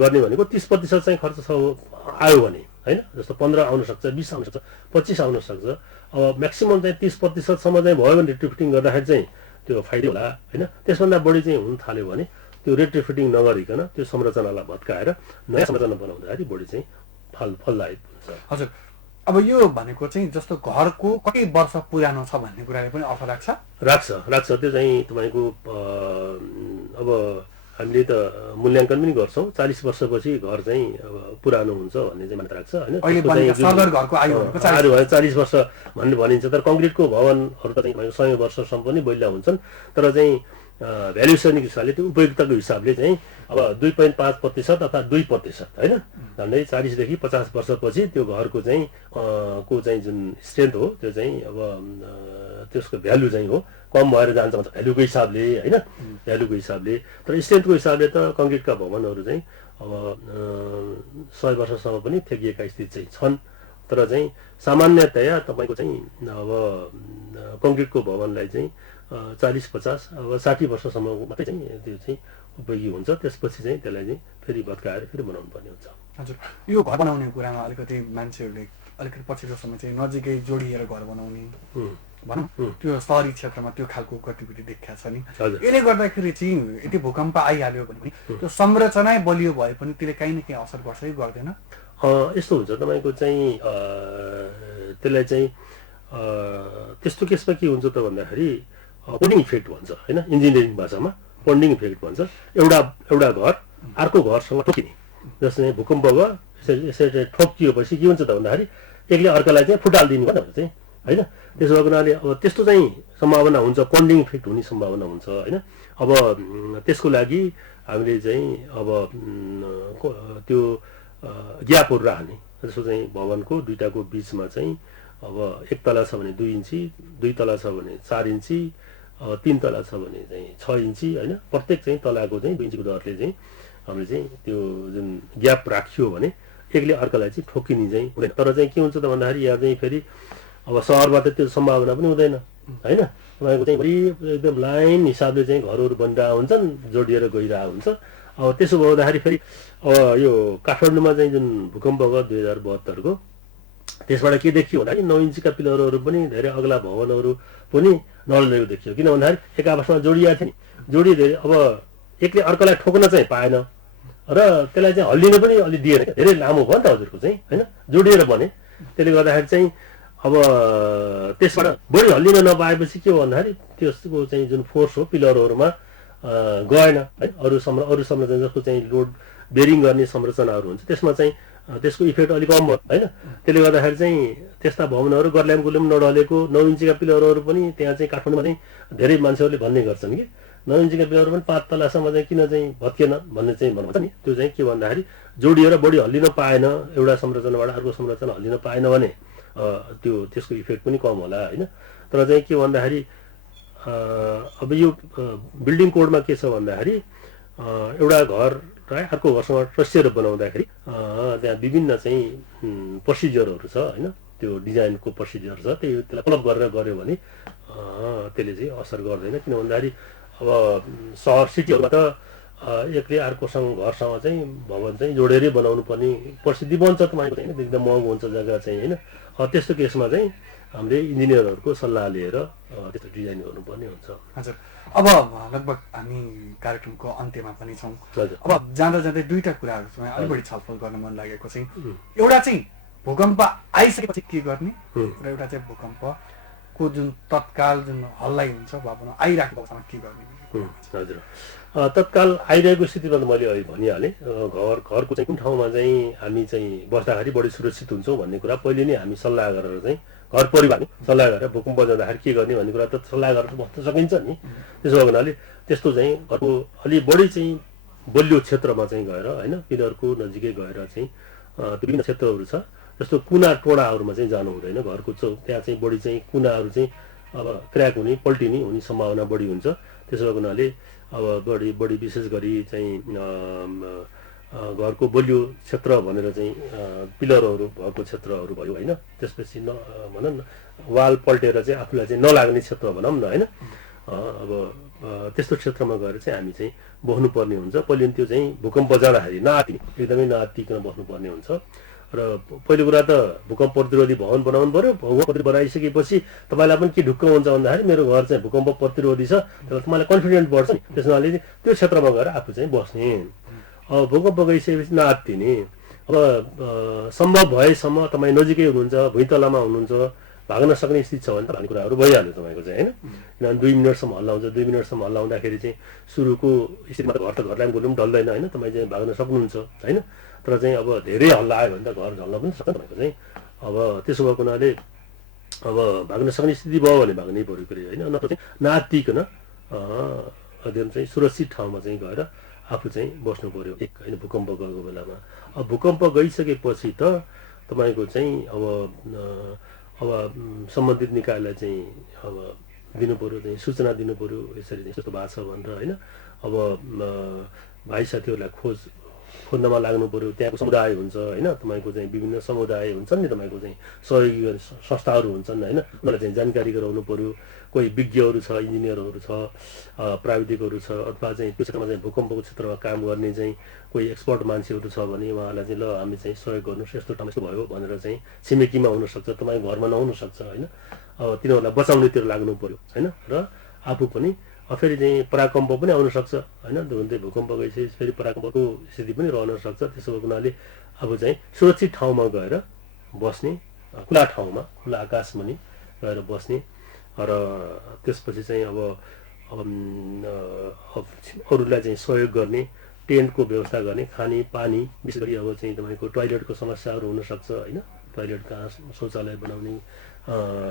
गर्ने भनेको 30% चाहिँ खर्च आयो भने होइन, जस्तो 15 आउन सक्छ, 20 आउन सक्छ, 25 आउन सक्छ। अब म्याक्सिमम चाहिँ 30%सम्म चाहिँ भयो भने रेट्रोफिटिङ गर्दाखेरि चाहिँ त्यो फाइदा होला होइन। त्यसभन्दा बढी चाहिँ हुन थाल्यो भने त्यो रेट्रोफिटिङ नगरिकन त्यो संरचनालाई भत्काएर नयाँ संरचना बनाउँदाखेरि बढी चाहिँ फलदायक हुन्छ। हजुर, अब यो भनेको चाहिँ जस्तो घरको कति वर्ष पुरानो छ भन्ने कुराले पनि असर राख्छ। त्यो चाहिँ तपाईँको अब हामीले त मूल्याङ्कन पनि गर्छौँ, 40 वर्षपछि घर चाहिँ अब पुरानो हुन्छ भन्ने चाहिँ मान्यता राख्छ होइन। 40 वर्ष भन्ने भनिन्छ, तर कङ्क्रिटको भवनहरू त चाहिँ 100 वर्षसम्म पनि बलिया हुन्छन्, तर चाहिँ भ्यालुएसनको हिसाबले त्यो उपयुक्तको हिसाबले चाहिँ अब 2.5% अथवा 2% होइन, झन्डै 40 देखि 50 वर्षपछि त्यो घरको चाहिँ जुन स्ट्रेन्थ हो त्यो चाहिँ अब त्यसको भ्यालु चाहिँ हो कम भएर जान्छ भ्यालुको हिसाबले होइन, भ्यालुको हिसाबले। तर स्ट्रेन्थको हिसाबले त कङ्क्रिटका भवनहरू चाहिँ अब 100 वर्षसम्म पनि थेकिएका स्थिति चाहिँ छन्, तर चाहिँ सामान्यतया तपाईँको चाहिँ अब कङ्क्रिटको भवनलाई चाहिँ 40-50 अब 60 वर्षसम्म मात्रै चाहिँ त्यो चाहिँ उपयोगी हुन्छ। त्यसपछि चाहिँ त्यसलाई चाहिँ फेरि भत्काएर फेरि बनाउनु पर्ने हुन्छ। हजुर, यो घर बनाउने कुरामा अलिकति मान्छेहरूले अलिकति पछिल्लो समय चाहिँ नजिकै जोडिएर घर बनाउने भनौँ त्यो सहरी क्षेत्रमा त्यो खालको गतिविधि देखिया छ नि। यसले गर्दाखेरि चाहिँ यदि भूकम्प आइहाल्यो भने त्यो संरचना बलियो भए पनि त्यसले काहीँ न काहीँ असर गर्छ कि गर्दैन? यस्तो हुन्छ तपाईँको चाहिँ त्यसलाई चाहिँ त्यस्तो केसमा के हुन्छ त भन्दाखेरि पन्डिङ इफेक्ट भन्छ होइन, इन्जिनियरिङ भाषामा पन्डिङ इफेक्ट भन्छ। एउटा घर अर्को घरसँग ठोकिने, जस्तै भूकम्प भयो यसरी ठोकिएपछि के हुन्छ त भन्दाखेरि एकले अर्कालाई चाहिँ फुटालिदिनु भयो चाहिँ होइन। त्यसो भएको हुनाले अब त्यस्तो चाहिँ सम्भावना हुन्छ, पन्डिङ इफेक्ट हुने सम्भावना हुन्छ होइन। अब त्यसको लागि हामीले चाहिँ अब त्यो ग्यापहरू राख्ने, जस्तो चाहिँ भवनको दुईटाको बिचमा चाहिँ अब 1 तला छ भने 2 इन्ची, 2 तला छ भने 4 इन्ची, 3 तला छ भने चाहिँ 6 इन्ची होइन। प्रत्येक चाहिँ तलाको चाहिँ 2 इन्चीको दरले चाहिँ हामीले चाहिँ त्यो जुन ग्याप राखियो भने एकले अर्कालाई चाहिँ ठोकिने चाहिँ हुँदैन। तर चाहिँ के हुन्छ त भन्दाखेरि यहाँ चाहिँ फेरि अब सहरमा त त्यो सम्भावना पनि हुँदैन होइन। तपाईँको चाहिँ एकदम लाइन हिसाबले चाहिँ घरहरू बनिरहेको हुन्छन्, जोडिएर गइरहेको हुन्छ। अब त्यसो गर्दाखेरि फेरि अब यो काठमाडौँमा चाहिँ जुन भूकम्प भयो 2072को, त्यसबाट के देखियो भन्दाखेरि 9 इन्चीका पिलरहरू पनि धेरै अग्ला भवनहरू पनि नडलेको देखियो। किन भन्दाखेरि एक आपसमा जोडिएको थियो नि, जोडिदिएर अब एकले अर्कालाई ठोक्न चाहिँ पाएन र त्यसलाई चाहिँ हल्लिन पनि अलि दिएन, धेरै लामो भयो नि त हजुरको चाहिँ होइन, जोडिएर बने। त्यसले गर्दाखेरि चाहिँ अब त्यसबाट बढी हल्लिन नपाएपछि के हो भन्दाखेरि त्यसको चाहिँ जुन फोर्स हो पिलरहरूमा गएन है। अरू संरचना जसको चाहिँ लोड बेरिङ गर्ने संरचनाहरू हुन्छ त्यसमा चाहिँ त्यसको इफेक्ट अलिक कम भयो होइन। त्यसले गर्दाखेरि चाहिँ त्यस्ता भवनहरू गर्ल्याम गुल्याम नढलेको 9 इन्चीका पिलरहरू पनि त्यहाँ चाहिँ काठमाडौँमा चाहिँ धेरै मान्छेहरूले भन्ने गर्छन् कि 9 इन्चीका पिलर पनि 5 तलासम्म चाहिँ किन चाहिँ भत्केन भन्ने चाहिँ भन्नुहुन्छ नि। त्यो चाहिँ के भन्दाखेरि जोडिएर बढी हल्लिन पाएन, एउटा संरचनाबाट अर्को संरचना हल्लिन पाएन भने त्यो त्यसको इफेक्ट पनि कम होला होइन। तर चाहिँ के भन्दाखेरि अब यो बिल्डिङ कोडमा के छ भन्दाखेरि एउटा घर अर्को घरसँग ट्रस्टिएर बनाउँदाखेरि त्यहाँ विभिन्न चाहिँ प्रोसिजरहरू छ होइन। त्यो डिजाइनको प्रोसिजर छ, त्यसलाई फलोअप गरेर गऱ्यो भने त्यसले चाहिँ असर गर्दैन। किन भन्दाखेरि अब सहर सिटीहरूमा त एकले अर्कोसँग घरसँग चाहिँ भवन चाहिँ जोडेरै बनाउनु पर्ने परिस्थिति बन्छ तपाईँको चाहिँ एकदम महँगो हुन्छ जग्गा चाहिँ होइन। त्यस्तो केसमा चाहिँ हामीले इन्जिनियरहरूको सल्लाह लिएर त्यस्तो डिजाइन गर्नुपर्ने हुन्छ। हजुर, अब लगभग हामी कार्यक्रमको अन्त्यमा पनि छौँ। अब जाँदा जाँदै दुईवटा कुराहरूसँग अलिक बढी छलफल गर्न मन लागेको चाहिँ एउटा चाहिँ भूकम्प आइसकेपछि के गर्ने र एउटा चाहिँ भूकम्पको जुन तत्काल जुन हल्लाइ हुन्छ भवन आइराखेको अवस्थामा के गर्ने। हजुर, तत्काल आइरहेको स्थितिमा त मैले अहिले भनिहालेँ। घरको चाहिँ कुन ठाउँमा चाहिँ हामी चाहिँ बस्दाखेरि बढी सुरक्षित हुन्छौँ भन्ने कुरा पहिले नै हामी सल्लाह गरेर चाहिँ घर परिवारले सल्लाह गरेर भूकम्प जाँदाखेरि के गर्ने भन्ने कुरा त सल्लाह गरेर बस्न सकिन्छ नि। त्यसो भएको हुनाले त्यस्तो चाहिँ घरको अलि बढी चाहिँ बलियो क्षेत्रमा चाहिँ गएर होइन पिलरको नजिकै गएर चाहिँ त्यो विभिन्न क्षेत्रहरू छ जस्तो कुना टोडाहरूमा चाहिँ जानु हुँदैन। घरको त्यहाँ चाहिँ बढी चाहिँ कुनाहरू चाहिँ अब क्र्याक हुने पल्टिने हुने सम्भावना बढी हुन्छ। त्यसो भएको हुनाले अब बढी विशेष गरी चाहिँ घरको बलियो क्षेत्र भनेर चाहिँ पिलरहरू भएको क्षेत्रहरू भयो होइन। त्यसपछि भनौँ न वाल पल्टेर चाहिँ आफूलाई चाहिँ नलाग्ने क्षेत्र भनौँ न होइन। अब त्यस्तो क्षेत्रमा गएर चाहिँ हामी चाहिँ बस्नुपर्ने हुन्छ। पहिले त्यो चाहिँ भूकम्प जाँदाखेरि एकदमै नआत्तिकन बस्नुपर्ने हुन्छ। र पहिलो कुरा त भूकम्प प्रतिरोधी भवन बनाउनु पर्यो। भूकम्प प्रतिरोधी बनाइसकेपछि तपाईँलाई पनि के ढुक्क हुन्छ भन्दाखेरि मेरो घर चाहिँ भूकम्प प्रतिरोधी छ, तर तपाईँलाई कन्फिडेन्ट बढ्छ नि। त्यसनाले त्यो क्षेत्रमा गएर आफू चाहिँ बस्ने। अब भूकम्प गइसकेपछि नआत्तिने। अब सम्भव भएसम्म तपाईँ नजिकै हुनुहुन्छ, भुइँतलामा हुनुहुन्छ, भाग्न सक्ने स्थिति छ भने त भन्ने कुराहरू भइहाल्यो तपाईँको चाहिँ होइन। किनभने 2 मिनटसम्म हल्ला हुन्छ। 2 मिनटसम्म हल्ला हुँदाखेरि चाहिँ सुरुको स्थितिमा त घरलाई पनि गुल्नु ढल्दैन होइन। तपाईँ चाहिँ भाग्न सक्नुहुन्छ होइन। तर चाहिँ अब धेरै हल्ला आयो भने त घर ढल्न पनि सक्छ भनेको चाहिँ। अब त्यसो भएको हुनाले अब भाग्न सक्ने स्थिति भयो भने भाग्नै पऱ्यो कुरो होइन। नत्र चाहिँ नआत्तिकन एकदम चाहिँ सुरक्षित ठाउँमा चाहिँ गएर आफू चाहिँ बस्नु पऱ्यो एक होइन भूकम्प गएको बेलामा। अब भूकम्प गइसकेपछि त तपाईँको चाहिँ अब सम्बन्धित निकायलाई चाहिँ अब दिनु पऱ्यो चाहिँ सूचना दिनु पऱ्यो यसरी चाहिँ यस्तो भएको छ भनेर होइन। अब भाइ साथीहरूलाई खोज्नमा लाग्नु पऱ्यो। त्यहाँको समुदाय हुन्छ होइन। तपाईँको चाहिँ विभिन्न समुदाय हुन्छन् नि, तपाईँको चाहिँ सहयोगी संस्थाहरू हुन्छन् होइन। उनीहरूलाई चाहिँ जानकारी गराउनु पऱ्यो। कोही विज्ञहरू छ, इन्जिनियरहरू छ, प्राविधिकहरू छ, अथवा चाहिँ त्यो क्षेत्रमा चाहिँ भूकम्पको क्षेत्रमा काम गर्ने चाहिँ कोही एक्सपर्ट मान्छेहरू छ भने उहाँलाई चाहिँ ल हामी चाहिँ सहयोग गर्नुहोस्, यस्तो ठाउँमा यस्तो भयो भनेर चाहिँ छिमेकीमा हुनसक्छ, तपाईँको घरमा नहुनसक्छ होइन। अब तिनीहरूलाई बचाउनेतिर लाग्नु पऱ्यो होइन। र आफू पनि फेरि चाहिँ पराकम्प पनि आउन सक्छ होइन। त्यो भूकम्प गइसकेपछि फेरि पराकम्पको स्थिति पनि रहन सक्छ। त्यसो भएको हुनाले अब चाहिँ सुरक्षित ठाउँमा गएर बस्ने, खुला ठाउँमा खुला आकाशमुनि गएर बस्ने। र त्यसपछि चाहिँ अब अरूलाई चाहिँ सहयोग गर्ने, टेन्टको व्यवस्था गर्ने, खाने पानी विशेष गरी अब चाहिँ तपाईँको टोयलेटको समस्याहरू हुनसक्छ होइन। टोयलेट कहाँ, शौचालय बनाउने,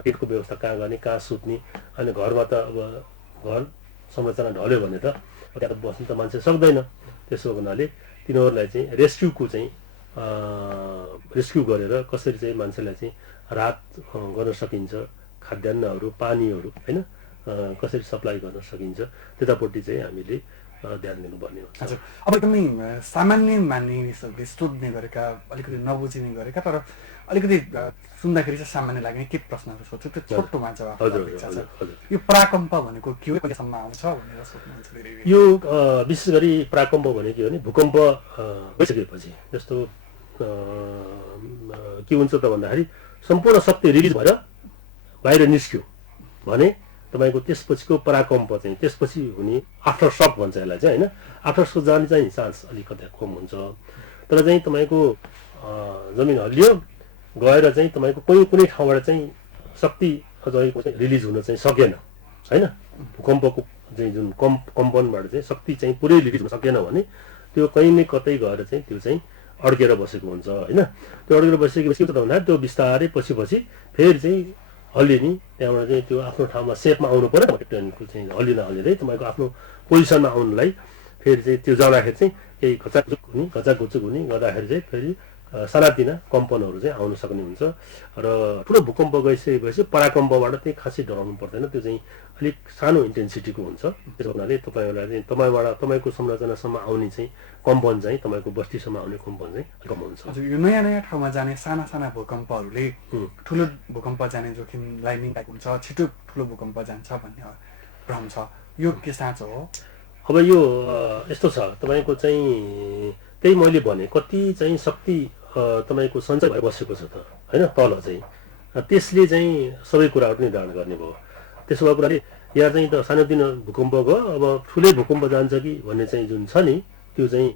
टेन्टको व्यवस्था कहाँ गर्ने, कहाँ सुत्ने। अनि घरमा त अब घर संरचना ढल्यो भने त त्यहाँ बस्नु त मान्छे सक्दैन। त्यसो हुनाले तिनीहरूलाई चाहिँ रेस्क्युको चाहिँ रेस्क्यु गरेर कसरी चाहिँ मान्छेलाई चाहिँ राहत गर्न सकिन्छ, खाद्यान्नहरू पानीहरू होइन कसरी सप्लाई गर्न सकिन्छ त्यतापट्टि चाहिँ हामीले ध्यान दिनुपर्ने हुन्छ। हजुर, अब एकदमै सामान्य मानिसहरूले सोध्ने गरेका, अलिकति नबुझिने गरेका तर अलिकति सुन्दाखेरि चाहिँ सामान्य लाग्ने के प्रश्नहरू सोध्छु त्यो छोटोमा जवाफ यो पराकम्प भनेको के हो, कहिलेसम्म आउँछ भनेर सोध्नुहुन्छ? यो विशेष गरी पराकम्प भनेको के हो भने भूकम्प भइसकेपछि जस्तो के हुन्छ त भन्दाखेरि सम्पूर्ण शक्ति रिलिज भएर बाहिर निस्क्यो भने तपाईँको त्यसपछिको पराकम्प चाहिँ त्यसपछि हुने आफ्टर सक भन्छ यसलाई चाहिँ होइन। आफ्टर सक जाने चाहिँ चान्स अलिकति कम हुन्छ। तर चाहिँ तपाईँको जमिन हल्लियो गएर चाहिँ तपाईँको कुनै ठाउँबाट चाहिँ शक्ति चाहिँ रिलिज हुन चाहिँ सकेन होइन। भूकम्पको चाहिँ जुन कम्पनबाट चाहिँ शक्ति चाहिँ पुरै रिलिज हुन सकेन भने त्यो कहीँ न कतै गएर चाहिँ त्यो चाहिँ अड्केर बसेको हुन्छ होइन। त्यो अड्केर बसेपछि के भन्दा त्यो बिस्तारै पछि फेरि चाहिँ हल्लिने, त्यहाँबाट चाहिँ त्यो आफ्नो ठाउँमा सेपमा आउनु पर्यो। ट्रेनको चाहिँ हल्लिँदै तपाईँको आफ्नो पोजिसनमा आउनुलाई फेरि चाहिँ त्यो जाँदाखेरि चाहिँ केही घचाघुचुक हुने गर्दाखेरि चाहिँ फेरि सानातिना कम्पनहरू चाहिँ आउन सक्ने हुन्छ। र ठुलो भूकम्प गइसकेपछि पराकम्पबाट चाहिँ खासै डराउनु पर्दैन, त्यो चाहिँ अलिक सानो इन्टेन्सिटीको हुन्छ। त्यसो हुनाले तपाईँहरूलाई चाहिँ तपाईँको संरचनासम्म आउने चाहिँ कम्पन चाहिँ तपाईँको बस्तीसम्म आउने कम्पन चाहिँ कम हुन्छ। हजुर, यो नयाँ ठाउँमा जाने साना भूकम्पहरूले ठुलो भूकम्प जाने जोखिमलाई निकालेको हुन्छ, छिटो ठुलो भूकम्प जान्छ भन्ने भ्रम छ, यो के साँचो हो? अब यो यस्तो छ, तपाईँको चाहिँ त्यही मैले भने कति चाहिँ शक्ति तपाईँको सञ्चय भएर बसेको छ त होइन तल चाहिँ, त्यसले चाहिँ सबै कुराहरू निर्धारण गर्ने भयो। त्यसो भएको कुराले यहाँ चाहिँ त सानोतिनो भूकम्प गयो, अब ठुलै भूकम्प जान्छ कि भन्ने चाहिँ जुन छ नि त्यो चाहिँ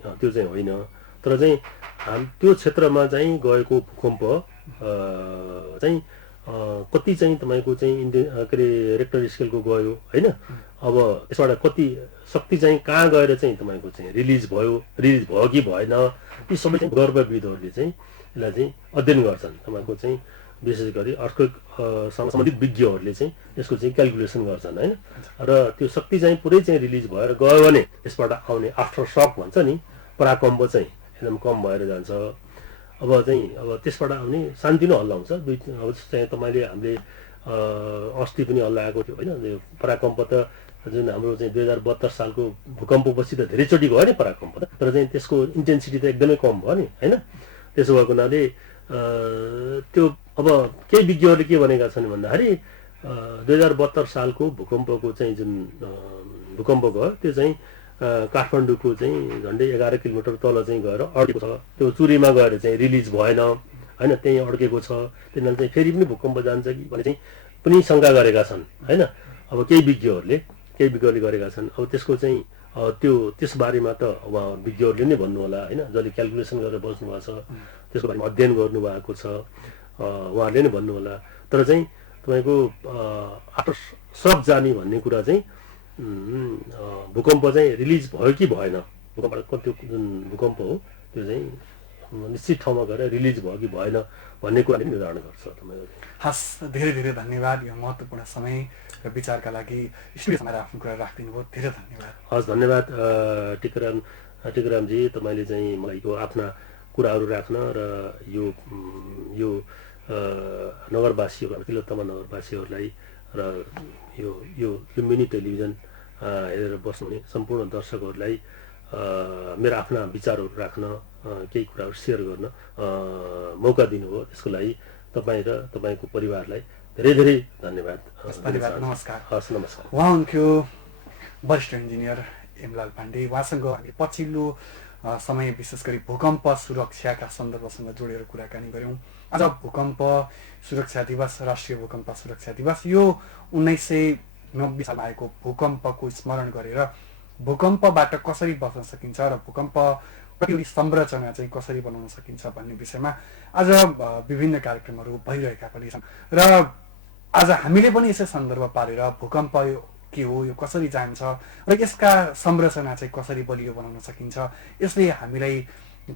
होइन। तर चाहिँ त्यो क्षेत्रमा चाहिँ गएको भूकम्प चाहिँ कति चाहिँ तपाईँको चाहिँ के अरे रेक्टर स्केलको गयो होइन। अब त्यसबाट कति शक्ति चाहिँ कहाँ गएर चाहिँ तपाईँको चाहिँ रिलिज भयो कि भएन, यी सबै चाहिँ गर्भविदहरूले चाहिँ यसलाई चाहिँ अध्ययन गर्छन्। तपाईँको चाहिँ विशेष गरी अर्थक्वेक सम्बन्धित विज्ञहरूले चाहिँ यसको चाहिँ क्यालकुलेसन गर्छन् होइन। र त्यो शक्ति चाहिँ पुरै चाहिँ रिलिज भएर गयो भने यसबाट आउने आफ्टर सक भन्छ नि, पराकम्प चाहिँ एकदम कम भएर जान्छ। अब त्यसबाट आउने सानोतिनो हल्ला हुन्छ। अब चाहिँ हामीले अस्ति पनि हल्ला आएको थियो होइन। पराकम्प त जुन हाम्रो चाहिँ 2072 सालको भूकम्पपछि त धेरैचोटि भयो नि पराकम्प त, तर चाहिँ त्यसको इन्टेन्सिटी त एकदमै कम भयो नि होइन। त्यसो भएको हुनाले त्यो अब केही विज्ञहरूले के भनेका छन् भन्दाखेरि 2072 सालको भूकम्पको चाहिँ जुन भूकम्प गयो त्यो चाहिँ काठमाडौँको चाहिँ झन्डै 11 किलोमिटर तल चाहिँ गएर अड्केको छ। त्यो चुरीमा गएर चाहिँ रिलिज भएन होइन, त्यहीँ अड्केको छ। त्यसले चाहिँ फेरि पनि भूकम्प जान्छ कि भन्ने चाहिँ पनि शङ्का गरेका छन् होइन। अब केही विज्ञहरूले गरेका छन्। अब त्यसको चाहिँ त्यस बारेमा त उहाँ विज्ञहरूले नै भन्नु होला होइन, जसले क्यालकुलेसन गरेर बस्नु भएको छ, त्यसको बारेमा अध्ययन गर्नुभएको छ, उहाँहरूले नै भन्नु होला। तर चाहिँ तपाईँको आफ्टर सक जाने भन्ने कुरा चाहिँ भूकम्प चाहिँ रिलिज भयो कि भएन, त्यो जुन भूकम्प हो त्यो चाहिँ निश्चित ठाउँमा गएर रिलिज भयो कि भएन भन्ने कुराले निर्धारण गर्छ तपाईँको। हस्, धेरै धन्यवाद यो महत्त्वपूर्ण समय र विचारका लागि स्टुडियोमा आफ्नो कुरा राखिदिनु भयो, धेरै धन्यवाद। हस्, धन्यवाद टिकरामजी, तपाईँले चाहिँ मलाई यो आफ्ना कुराहरू राख्न र यो नगरवासीहरू तिलोत्तमा नगरवासीहरूलाई र यो लुम्बिनी टेलिभिजन हेरेर बस्नुहुने सम्पूर्ण दर्शकहरूलाई मेरो आफ्ना विचारहरू राख्न, केही कुराहरू सेयर गर्न मौका दिनुभयो, त्यसको लागि तपाईँ र तपाईँको परिवारलाई धेरै धन्यवाद। नमस्कार। हस्, नमस्कार। उहाँ हुनुहुन्थ्यो वरिष्ठ इन्जिनियर एमलाल पाण्डे। उहाँसँग हामी पछिल्लो समय विशेष गरी भूकम्प सुरक्षाका सन्दर्भसँग जोडेर कुराकानी गऱ्यौँ। आज भूकम्प सुरक्षा दिवस, राष्ट्रिय भूकम्प सुरक्षा दिवस, यो 1990 सालमा आएको भूकम्पको स्मरण गरेर भूकम्पबाट कसरी बच्न सकिन्छ र भूकम्प प्रतिरोधी संरचना चाहिँ कसरी बनाउन सकिन्छ भन्ने विषयमा आज विभिन्न कार्यक्रमहरू भइरहेका पनि छन्। र आज हामीले पनि यसै सन्दर्भ पारेर भूकम्प के हो, यो कसरी जान्छ र यसका संरचना चाहिँ कसरी बलियो बनाउन सकिन्छ, यसले हामीलाई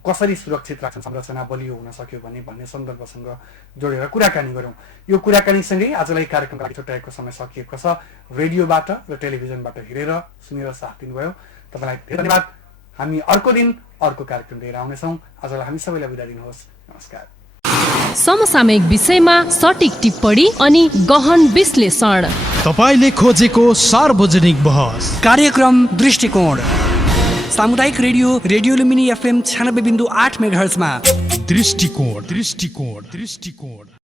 कसरी सुरक्षित राख्छ, संरचना बलियो हुन सक्यो भन्ने सन्दर्भसँग जोडेर कुराकानी गऱ्यौँ। यो कुराकानीसँगै आजलाई कार्यक्रमका लागि छुट्याएको समय सकिएको छ। रेडियोबाट र टेलिभिजनबाट हेरेर सुनेर साथ दिनुभयो, तपाईँलाई धेरै धन्यवाद। हामी अर्को दिन अर्को कार्यक्रम लिएर आउनेछौँ। आजलाई हामी सबैलाई बिदा दिनुहोस्। नमस्कार। समसामयिक विषयमा सटिक टिप्पणी अनि गहन विश्लेषण, तपाईँले खोजेको सार्वजनिक बहस, कार्यक्रम दृष्टिकोण, सामुदायिक रेडियो लुम्बिनी FM 96.8 मेगाहर्जमा। दृष्टिकोण।